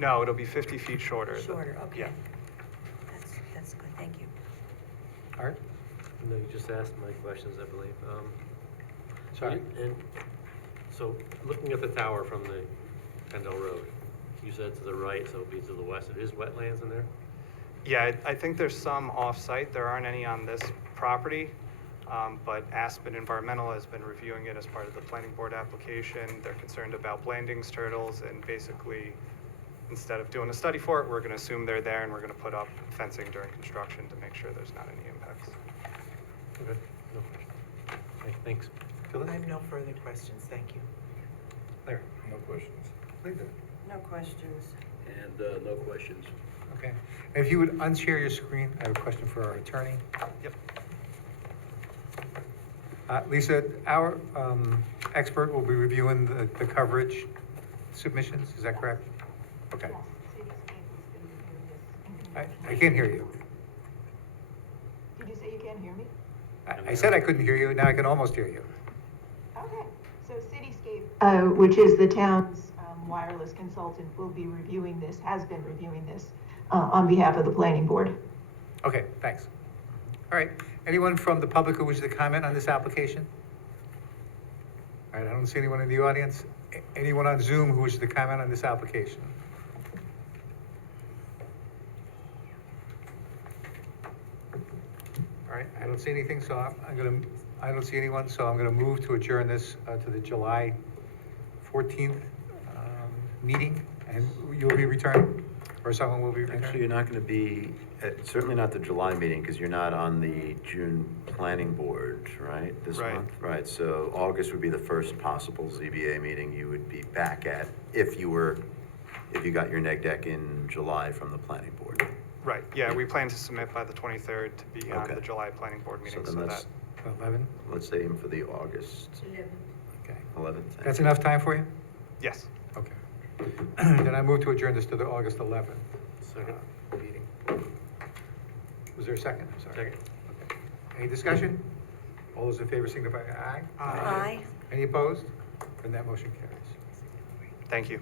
No, it'll be 50 feet shorter. Shorter, okay. Yeah. That's good, thank you. All right. No, you just asked my questions, I believe. Sorry. And so, looking at the tower from the Pendle Road, you said to the right, so it'll be to the west. It is wetlands in there? Yeah, I think there's some off-site. There aren't any on this property, but Aspen Environmental has been reviewing it as part of the planning board application. They're concerned about blandings, turtles, and basically, instead of doing a study for it, we're going to assume they're there, and we're going to put up fencing during construction to make sure there's not any impacts. Okay, no question. Okay, thanks. I have no further questions, thank you. There. No questions. Linda? No questions. And no questions. Okay. And if you would unshare your screen, I have a question for our attorney. Yep. Lisa, our expert will be reviewing the coverage submissions, is that correct? Okay. I can't hear you. Did you say you can't hear me? I said I couldn't hear you, now I can almost hear you. Okay, so Cityscape, which is the town's wireless consultant, will be reviewing this, has been reviewing this on behalf of the planning board. Okay, thanks. All right, anyone from the public who wishes to comment on this application? All right, I don't see anyone in the audience. Anyone on Zoom who wishes to comment on this application? All right, I don't see anything, so I don't see anyone, so I'm gonna move to adjourn this to the July 14th meeting, and you'll be returning? or someone will be Actually, returning? you're not gonna be, certainly not the July meeting, because you're not on the June planning board, right, this Right. month? Right, so August would be the first possible ZBA meeting you would be back at if you got your neg deck in July from the planning board. Right, yeah, we plan to submit by the 23rd to be on Okay. the July planning board meeting, So so then that, 11? let's aim for the August Okay. 11th. That's enough time for you? yes. Okay. Then I move to adjourn this to the August 11th Second. meeting. Was there a second? I'm sorry. Second. Okay. Any discussion? All those in favor signify by aye. Aye. Any opposed? And that motion carries. Thank you.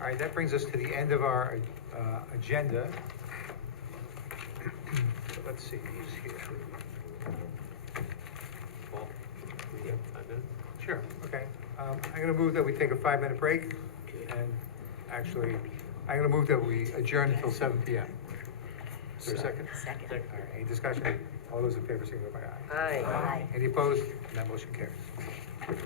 All right, that brings us to the end of our agenda. So let's see, who's here? Paul, we have 5 minutes? Sure, okay. I'm gonna move that we take a 5-minute break, and actually, I'm gonna move that we adjourn until 7 PM. Is there a second? Second. All right, any discussion? All those in favor, signify by aye. Aye. Any opposed? And that motion carries.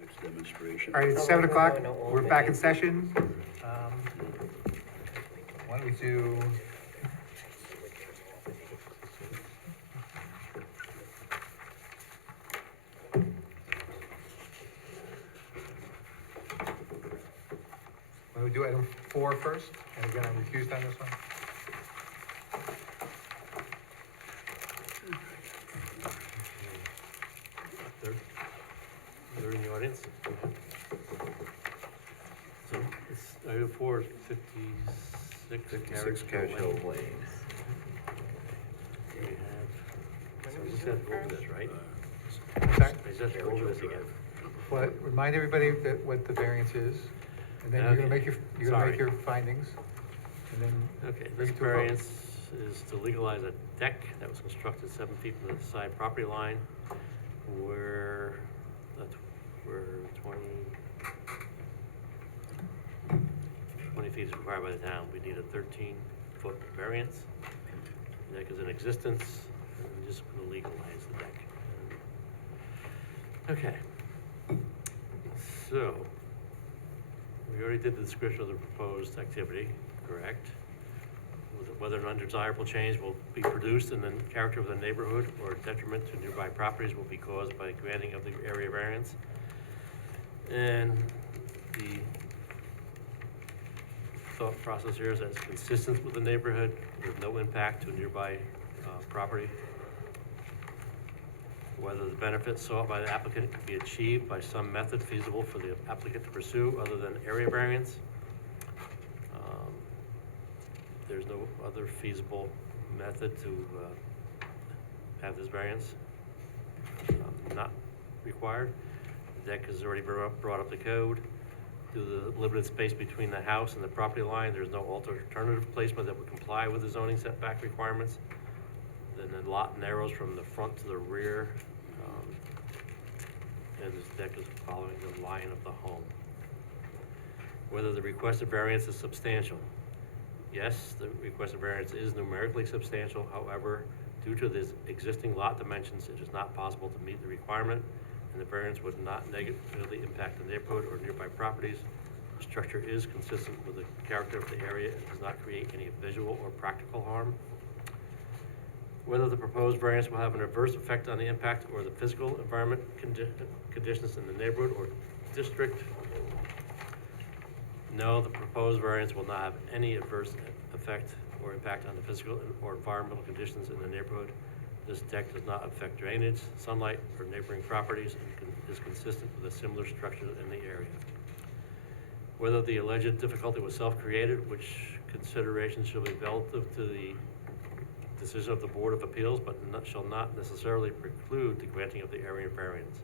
Next demonstration. All right, it's 7 o'clock, we're back in session. Why don't we do? Why don't we do item 4 first? And again, I'm recused on this one. They're in the audience. So it's, item 4 is 56 Carriage Hill Lane. We have, so we just have to go over this, right? Sorry? We just have to go over this again. Well, remind everybody that what the variance is, and then you're gonna make your findings, and then. Okay, bring this it to a vote. variance is to legalize a deck that was constructed 7 feet from the side property line where, where 20 feet is required by the town. We need a 13-foot variance. The deck is in existence, and we're just gonna legalize the deck. Okay. So, we already did the description of the proposed activity, correct? Whether an undesirable change will be produced in the character of the neighborhood or detriment to nearby properties will be caused by granting of the area variance. And the thought process here is that it's consistent with the neighborhood with no impact to nearby property. Whether the benefits sought by the applicant can be achieved by some method feasible for the applicant to pursue other than area variance. There's no other feasible method to have this variance not required. The deck has already brought up the code. Due to the limited space between the house and the property line, there's no alternative placement that would comply with the zoning setback requirements. Then the lot narrows from the front to the rear, and this deck is following the line of the home. Whether the requested variance is substantial. Yes, the requested variance is numerically substantial. However, due to the existing lot dimensions, it is not possible to meet the requirement, and the variance would not negatively impact the neighborhood or nearby properties. The structure is consistent with the character of the area and does not create any visual or practical harm. Whether the proposed variance will have an adverse effect on the impact or the physical environment conditions in the neighborhood or district. No, the proposed variance will not have any adverse effect or impact on the physical or environmental conditions in the neighborhood. This deck does not affect drainage, sunlight, or neighboring properties and is consistent with a similar structure in the area. Whether the alleged difficulty was self-created, which considerations shall be relative to the decision of the Board of Appeals, but shall not necessarily preclude the granting of the area variance.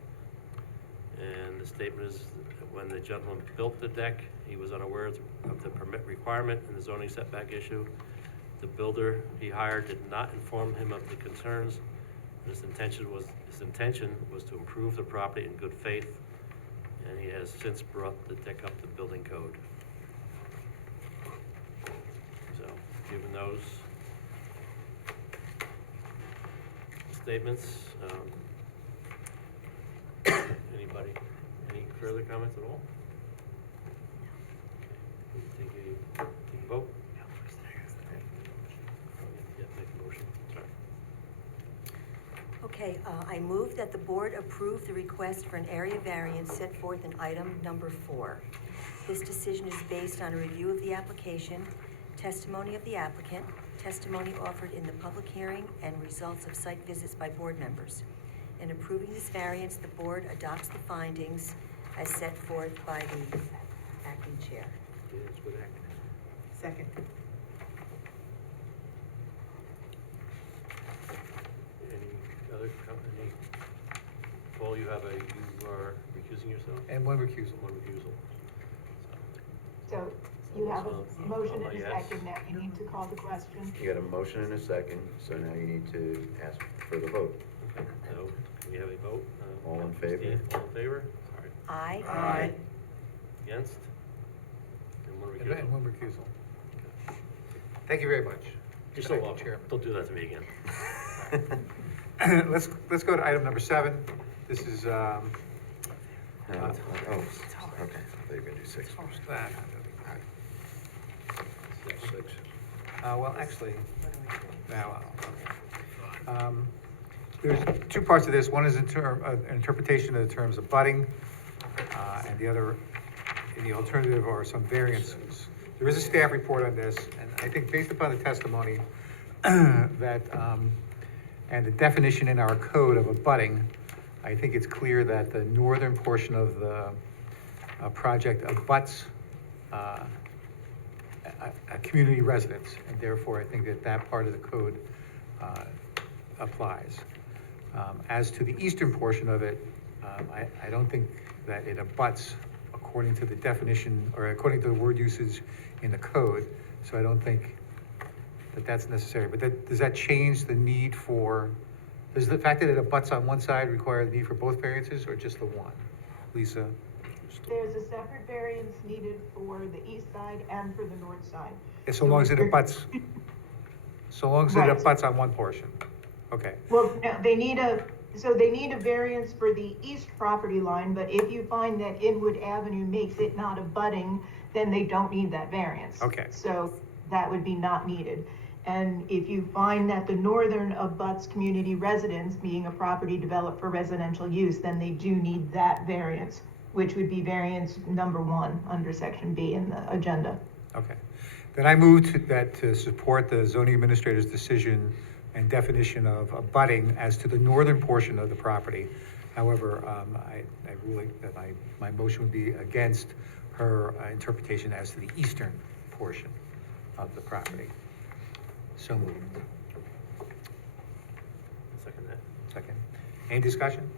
And the statement is that when the gentleman built the deck, he was unaware of the permit requirement and the zoning setback issue. The builder he hired did not inform him of the concerns. His intention was to improve the property in good faith, and he has since brought the deck up to building code. So, given those statements, anybody, any further comments at all? Okay. Take a vote? Yeah, make a motion, sorry. Okay, I move that the board approve the request for an area variance set forth in item number 4. This decision is based on a review of the application, testimony of the applicant, testimony offered in the public hearing, and results of site visits by board members. In approving this variance, the board adopts the findings as set forth by the acting chair. Yes, good act. Second. Any other, Paul, you are recusing yourself? And one recusal. One recusal. So you have a motion and a Yes. second, now you need to call the question. You got a motion and a second, so now you need to ask for the vote. Okay, so, can we have a vote? All in favor? Steve, all in favor? Sorry. Aye. Aye. Against? And one And recusal? one recusal. Thank you very much. You're Good so night, welcome. Chairman. Don't do that to me again. Let's go to item number 7. This is, Oh, okay, I thought you were gonna do 6 first. That. Six. Well, actually, now, there's two parts of this. One is interpretation of the terms of budding, and the other, in the alternative, are some variances. There is a staff report on this, and I think based upon the testimony that, and the definition in our code of abutting, I think it's clear that the northern portion of the project abuts a community residence, and therefore I think that that part of the code applies. As to the eastern portion of it, I don't think that it abuts according to the definition, or according to the word usage in the code, so I don't think that that's necessary. But does that change the need for, does the fact that it abuts on one side require the need for both variances, or just the one? Lisa? There's a separate variance needed for the east side and for the north side. Yeah, so long as it abuts, so long as it Right. abuts on one portion, okay. Well, no, they need a variance for the east property line, but if you find that Inwood Avenue makes it not abutting, then they don't need that variance. Okay. So that would be not needed. And if you find that the northern abuts community residence, being a property developed for residential use, then they do need that variance, which would be variance number 1 under section B in the agenda. Okay. Then I move to support the zoning administrator's decision and definition of abutting as to the northern portion of the property. However, I really, that my motion would be against her interpretation as to the eastern portion of the property. So moved. Second that. Second. Any discussion?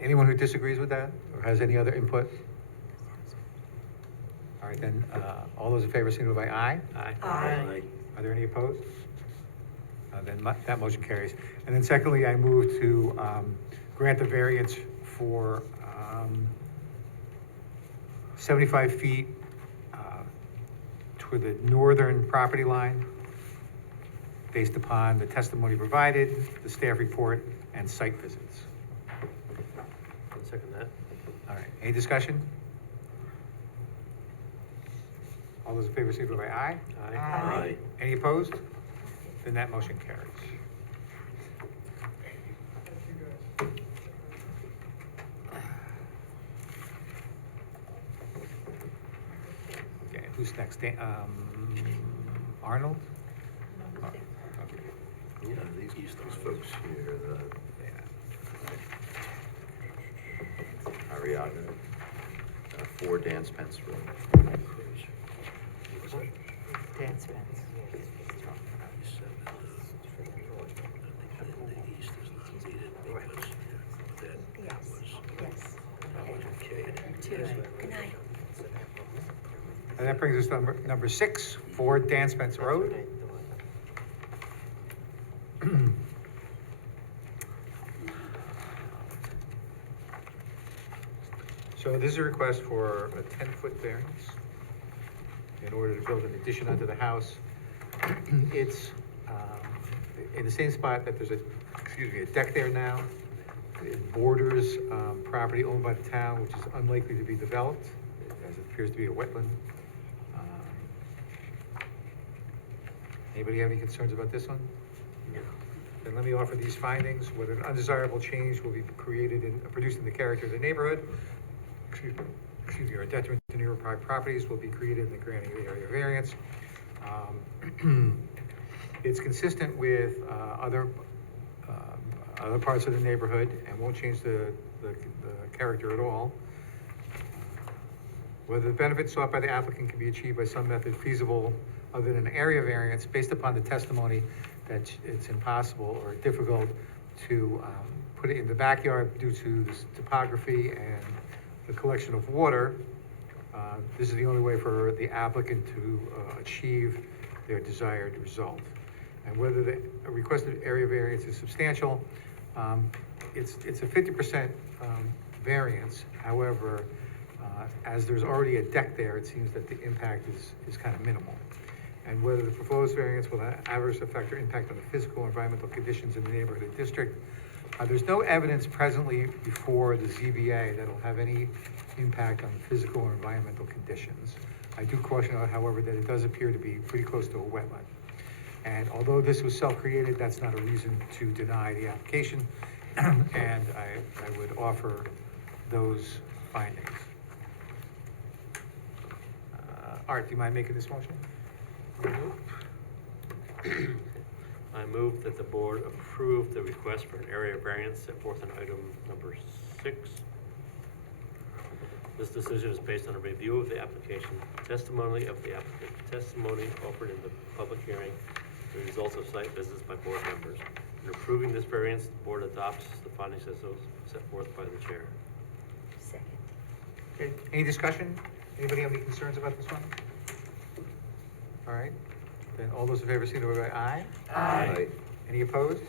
Anyone who disagrees with that or has any other input? All right, then, all those in favor signify by aye. Aye. Aye. Are there any opposed? Then that motion carries. And then secondly, I move to grant the variance for 75 feet toward the northern property line based upon the testimony provided, the staff report, and site visits. I'll second that. All right, any discussion? All those in favor signify by aye. Aye. Any opposed? Then that motion carries. Okay, who's next? Arnold? Oh, okay. Yeah, these folks here, the Ariadne, 4 Dance Pence Road. Dance fence. Good night. And that brings us to number 6, 4 Dance Fence Road. So this is a request for a 10-foot variance in order to build an addition onto the house. It's in the same spot that there's a deck there now. It borders property owned by the town, which is unlikely to be developed, as it appears to be a wetland. Anybody have any concerns about this one? Then let me offer these findings. Whether an undesirable change will be produced in the character of the neighborhood, or a detriment to nearby properties will be created in the granting of the area variance. It's consistent with other parts of the neighborhood and won't change the character at all. Whether the benefits sought by the applicant can be achieved by some method feasible other than an area variance, based upon the testimony that it's impossible or difficult to put it in the backyard due to the topography and the collection of water. This is the only way for the applicant to achieve their desired result. And whether the requested area variance is substantial, it's a 50% variance. However, as there's already a deck there, it seems that the impact is kind of minimal. And whether the proposed variance will have adverse effect or impact on the physical or environmental conditions in the neighborhood or district, There's no evidence presently before the ZBA that'll have any impact on the physical or environmental conditions. I do caution, however, that it does appear to be pretty close to a wetland. And although this was self-created, that's not a reason to deny the application. And I would offer those findings. Art, do you mind making this motion? I move that the board approve the request for an area variance set forth in item number 6. This decision is based on a review of the application, testimony of the applicant, testimony offered in the public hearing, the results of site visits by board members. In approving this variance, the board adopts the findings as those set forth by the chair. Second. Okay, any discussion? Anybody have any concerns about this one? All right, then all those in favor signify by aye. Aye. Any opposed?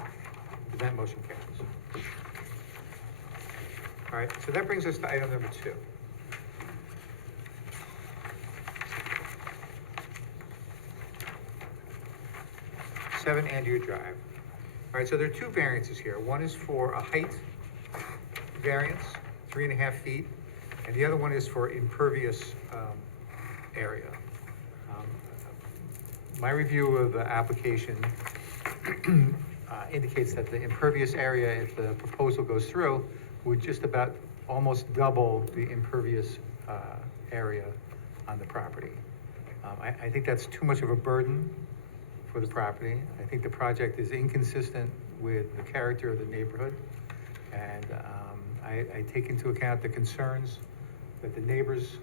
Then that motion carries. All right, so that brings us to item number 2. Seven Andrea Drive. All right, so there are 2 variances here. One is for a height variance, 3.5 feet, and the other one is for impervious area. My review of the application indicates that the impervious area, if the proposal goes through, would just about almost double the impervious area on the property. I think that's too much of a burden for the property. I think the project is inconsistent with the character of the neighborhood. And I take into account the concerns that the neighbors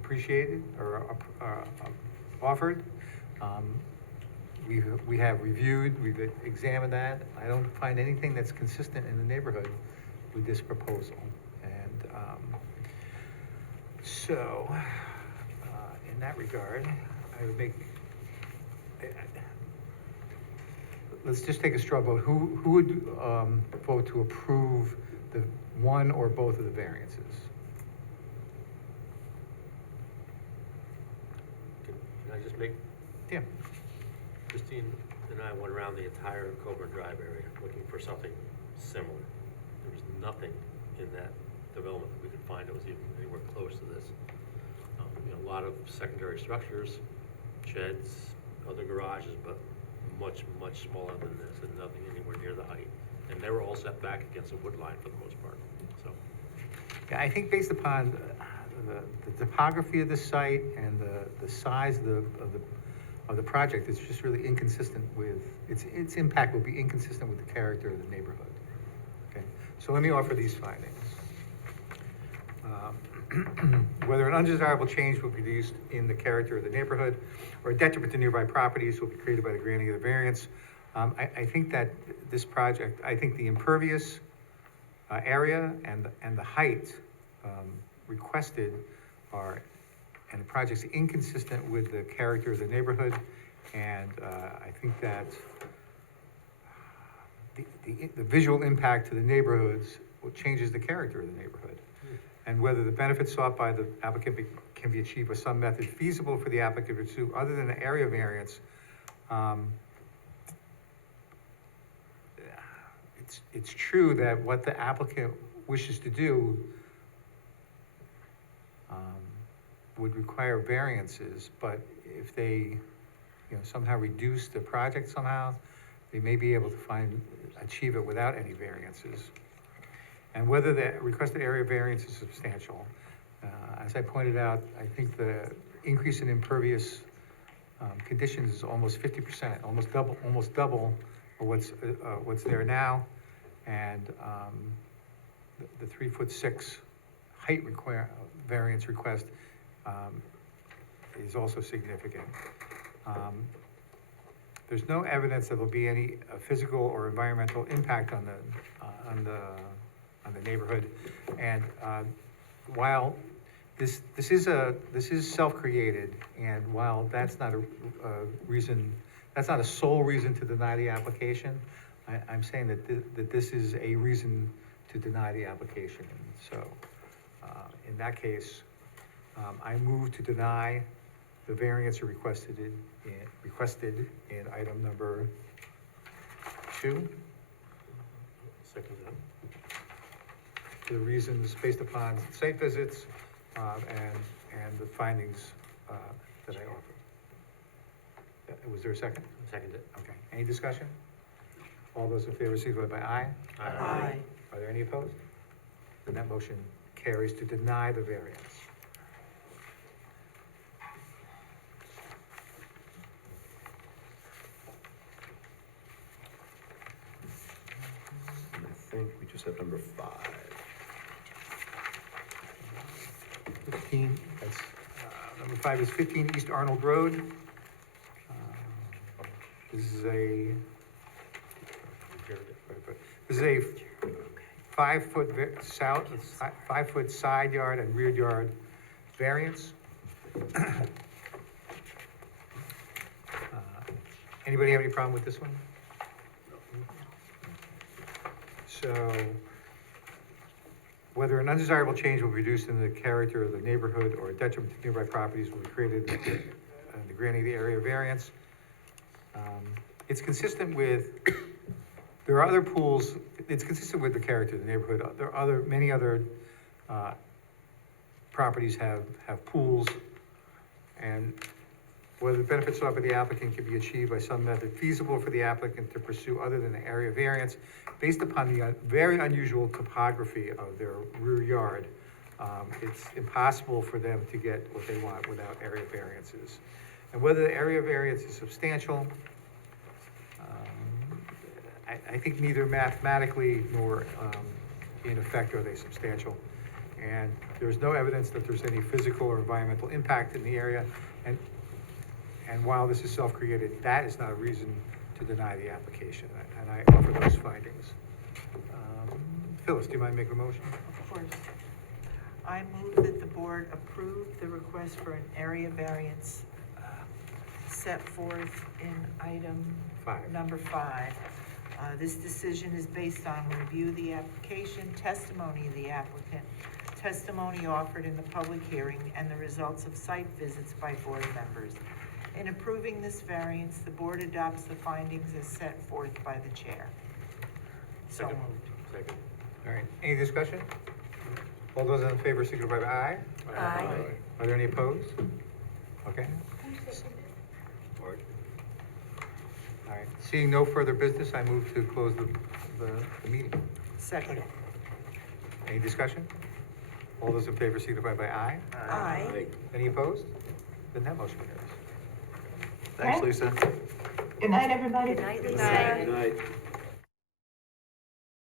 appreciated or offered. We have reviewed, we've examined that. I don't find anything that's consistent in the neighborhood with this proposal. And so, in that regard, I would make, let's just take a straw vote. Who would vote to approve the one or both of the variances? Can I just make, Yeah. Christine and I went around the entire Coburn Drive area looking for something similar. There was nothing in that development that we could find that was even anywhere close to this. A lot of secondary structures, sheds, other garages, but much, much smaller than this, and nothing anywhere near the height. And they were all set back against a wood line for the most part, so. Yeah, I think based upon the topography of the site and the size of the project, it's just really inconsistent with, its impact will be inconsistent with the character of the neighborhood. Okay, so let me offer these findings. Whether an undesirable change will be produced in the character of the neighborhood or a detriment to nearby properties will be created by the granting of the variance. I think that this project, I think the impervious area and the height requested are, and the project's inconsistent with the character of the neighborhood. And I think that the visual impact to the neighborhoods changes the character of the neighborhood. And whether the benefits sought by the applicant can be achieved with some method feasible for the applicant to pursue other than an area variance. It's true that what the applicant wishes to do would require variances, but if they, somehow reduce the project somehow, they may be able to achieve it without any variances. And whether the requested area variance is substantial. As I pointed out, I think the increase in impervious conditions is almost 50%, almost double what's there now. And the 3'6" height variance request is also significant. There's no evidence that there'll be any physical or environmental impact on the neighborhood. And while this is self-created, and while that's not a reason, that's not a sole reason to deny the application, I'm saying that this is a reason to deny the application. And so, in that case, I move to deny the variance requested in item number 2. Second that. For the reasons based upon site visits, and the findings, that I offered. Was there a second? Second it. Okay, any discussion? All those in favor, signify by aye. Aye. Are there any opposed? Then that motion carries to deny the variance. And I think we just have number 5. 15, that's, number 5 is 15 East Arnold Road. This is a, this is a 5-foot south, 5-foot side yard and rear yard variance. Anybody have any problem with this one? So, whether an undesirable change will be reduced in the character of the neighborhood or a detriment to nearby properties will be created in the granting of the area variance. It's consistent with, there are other pools, it's consistent with the character of the neighborhood. There are many other properties have pools, and whether the benefits offered the applicant can be achieved by some method feasible for the applicant to pursue other than the area variance, based upon the very unusual topography of their rear yard, it's impossible for them to get what they want without area variances. And whether the area variance is substantial, I think neither mathematically nor in effect are they substantial. And there's no evidence that there's any physical or environmental impact in the area. And while this is self-created, that is not a reason to deny the application. And I offer those findings. Phyllis, do you mind making a motion? Of course. I move that the board approve the request for an area variance set forth in item 5. number 5. This decision is based on review of the application, testimony of the applicant, testimony offered in the public hearing, and the results of site visits by board members. In approving this variance, the board adopts the findings as set forth by the chair. So Second. moved. Second. All right, any discussion? All those in favor, signify by aye. Aye. Are there any opposed? Okay. All right, seeing no further business, I move to close the meeting. Second. Any discussion? All those in favor, signify by aye. Aye. Any opposed? Then that motion carries. Thanks, Lisa. Good night, everybody. Good night, Good Lisa. night. Good night.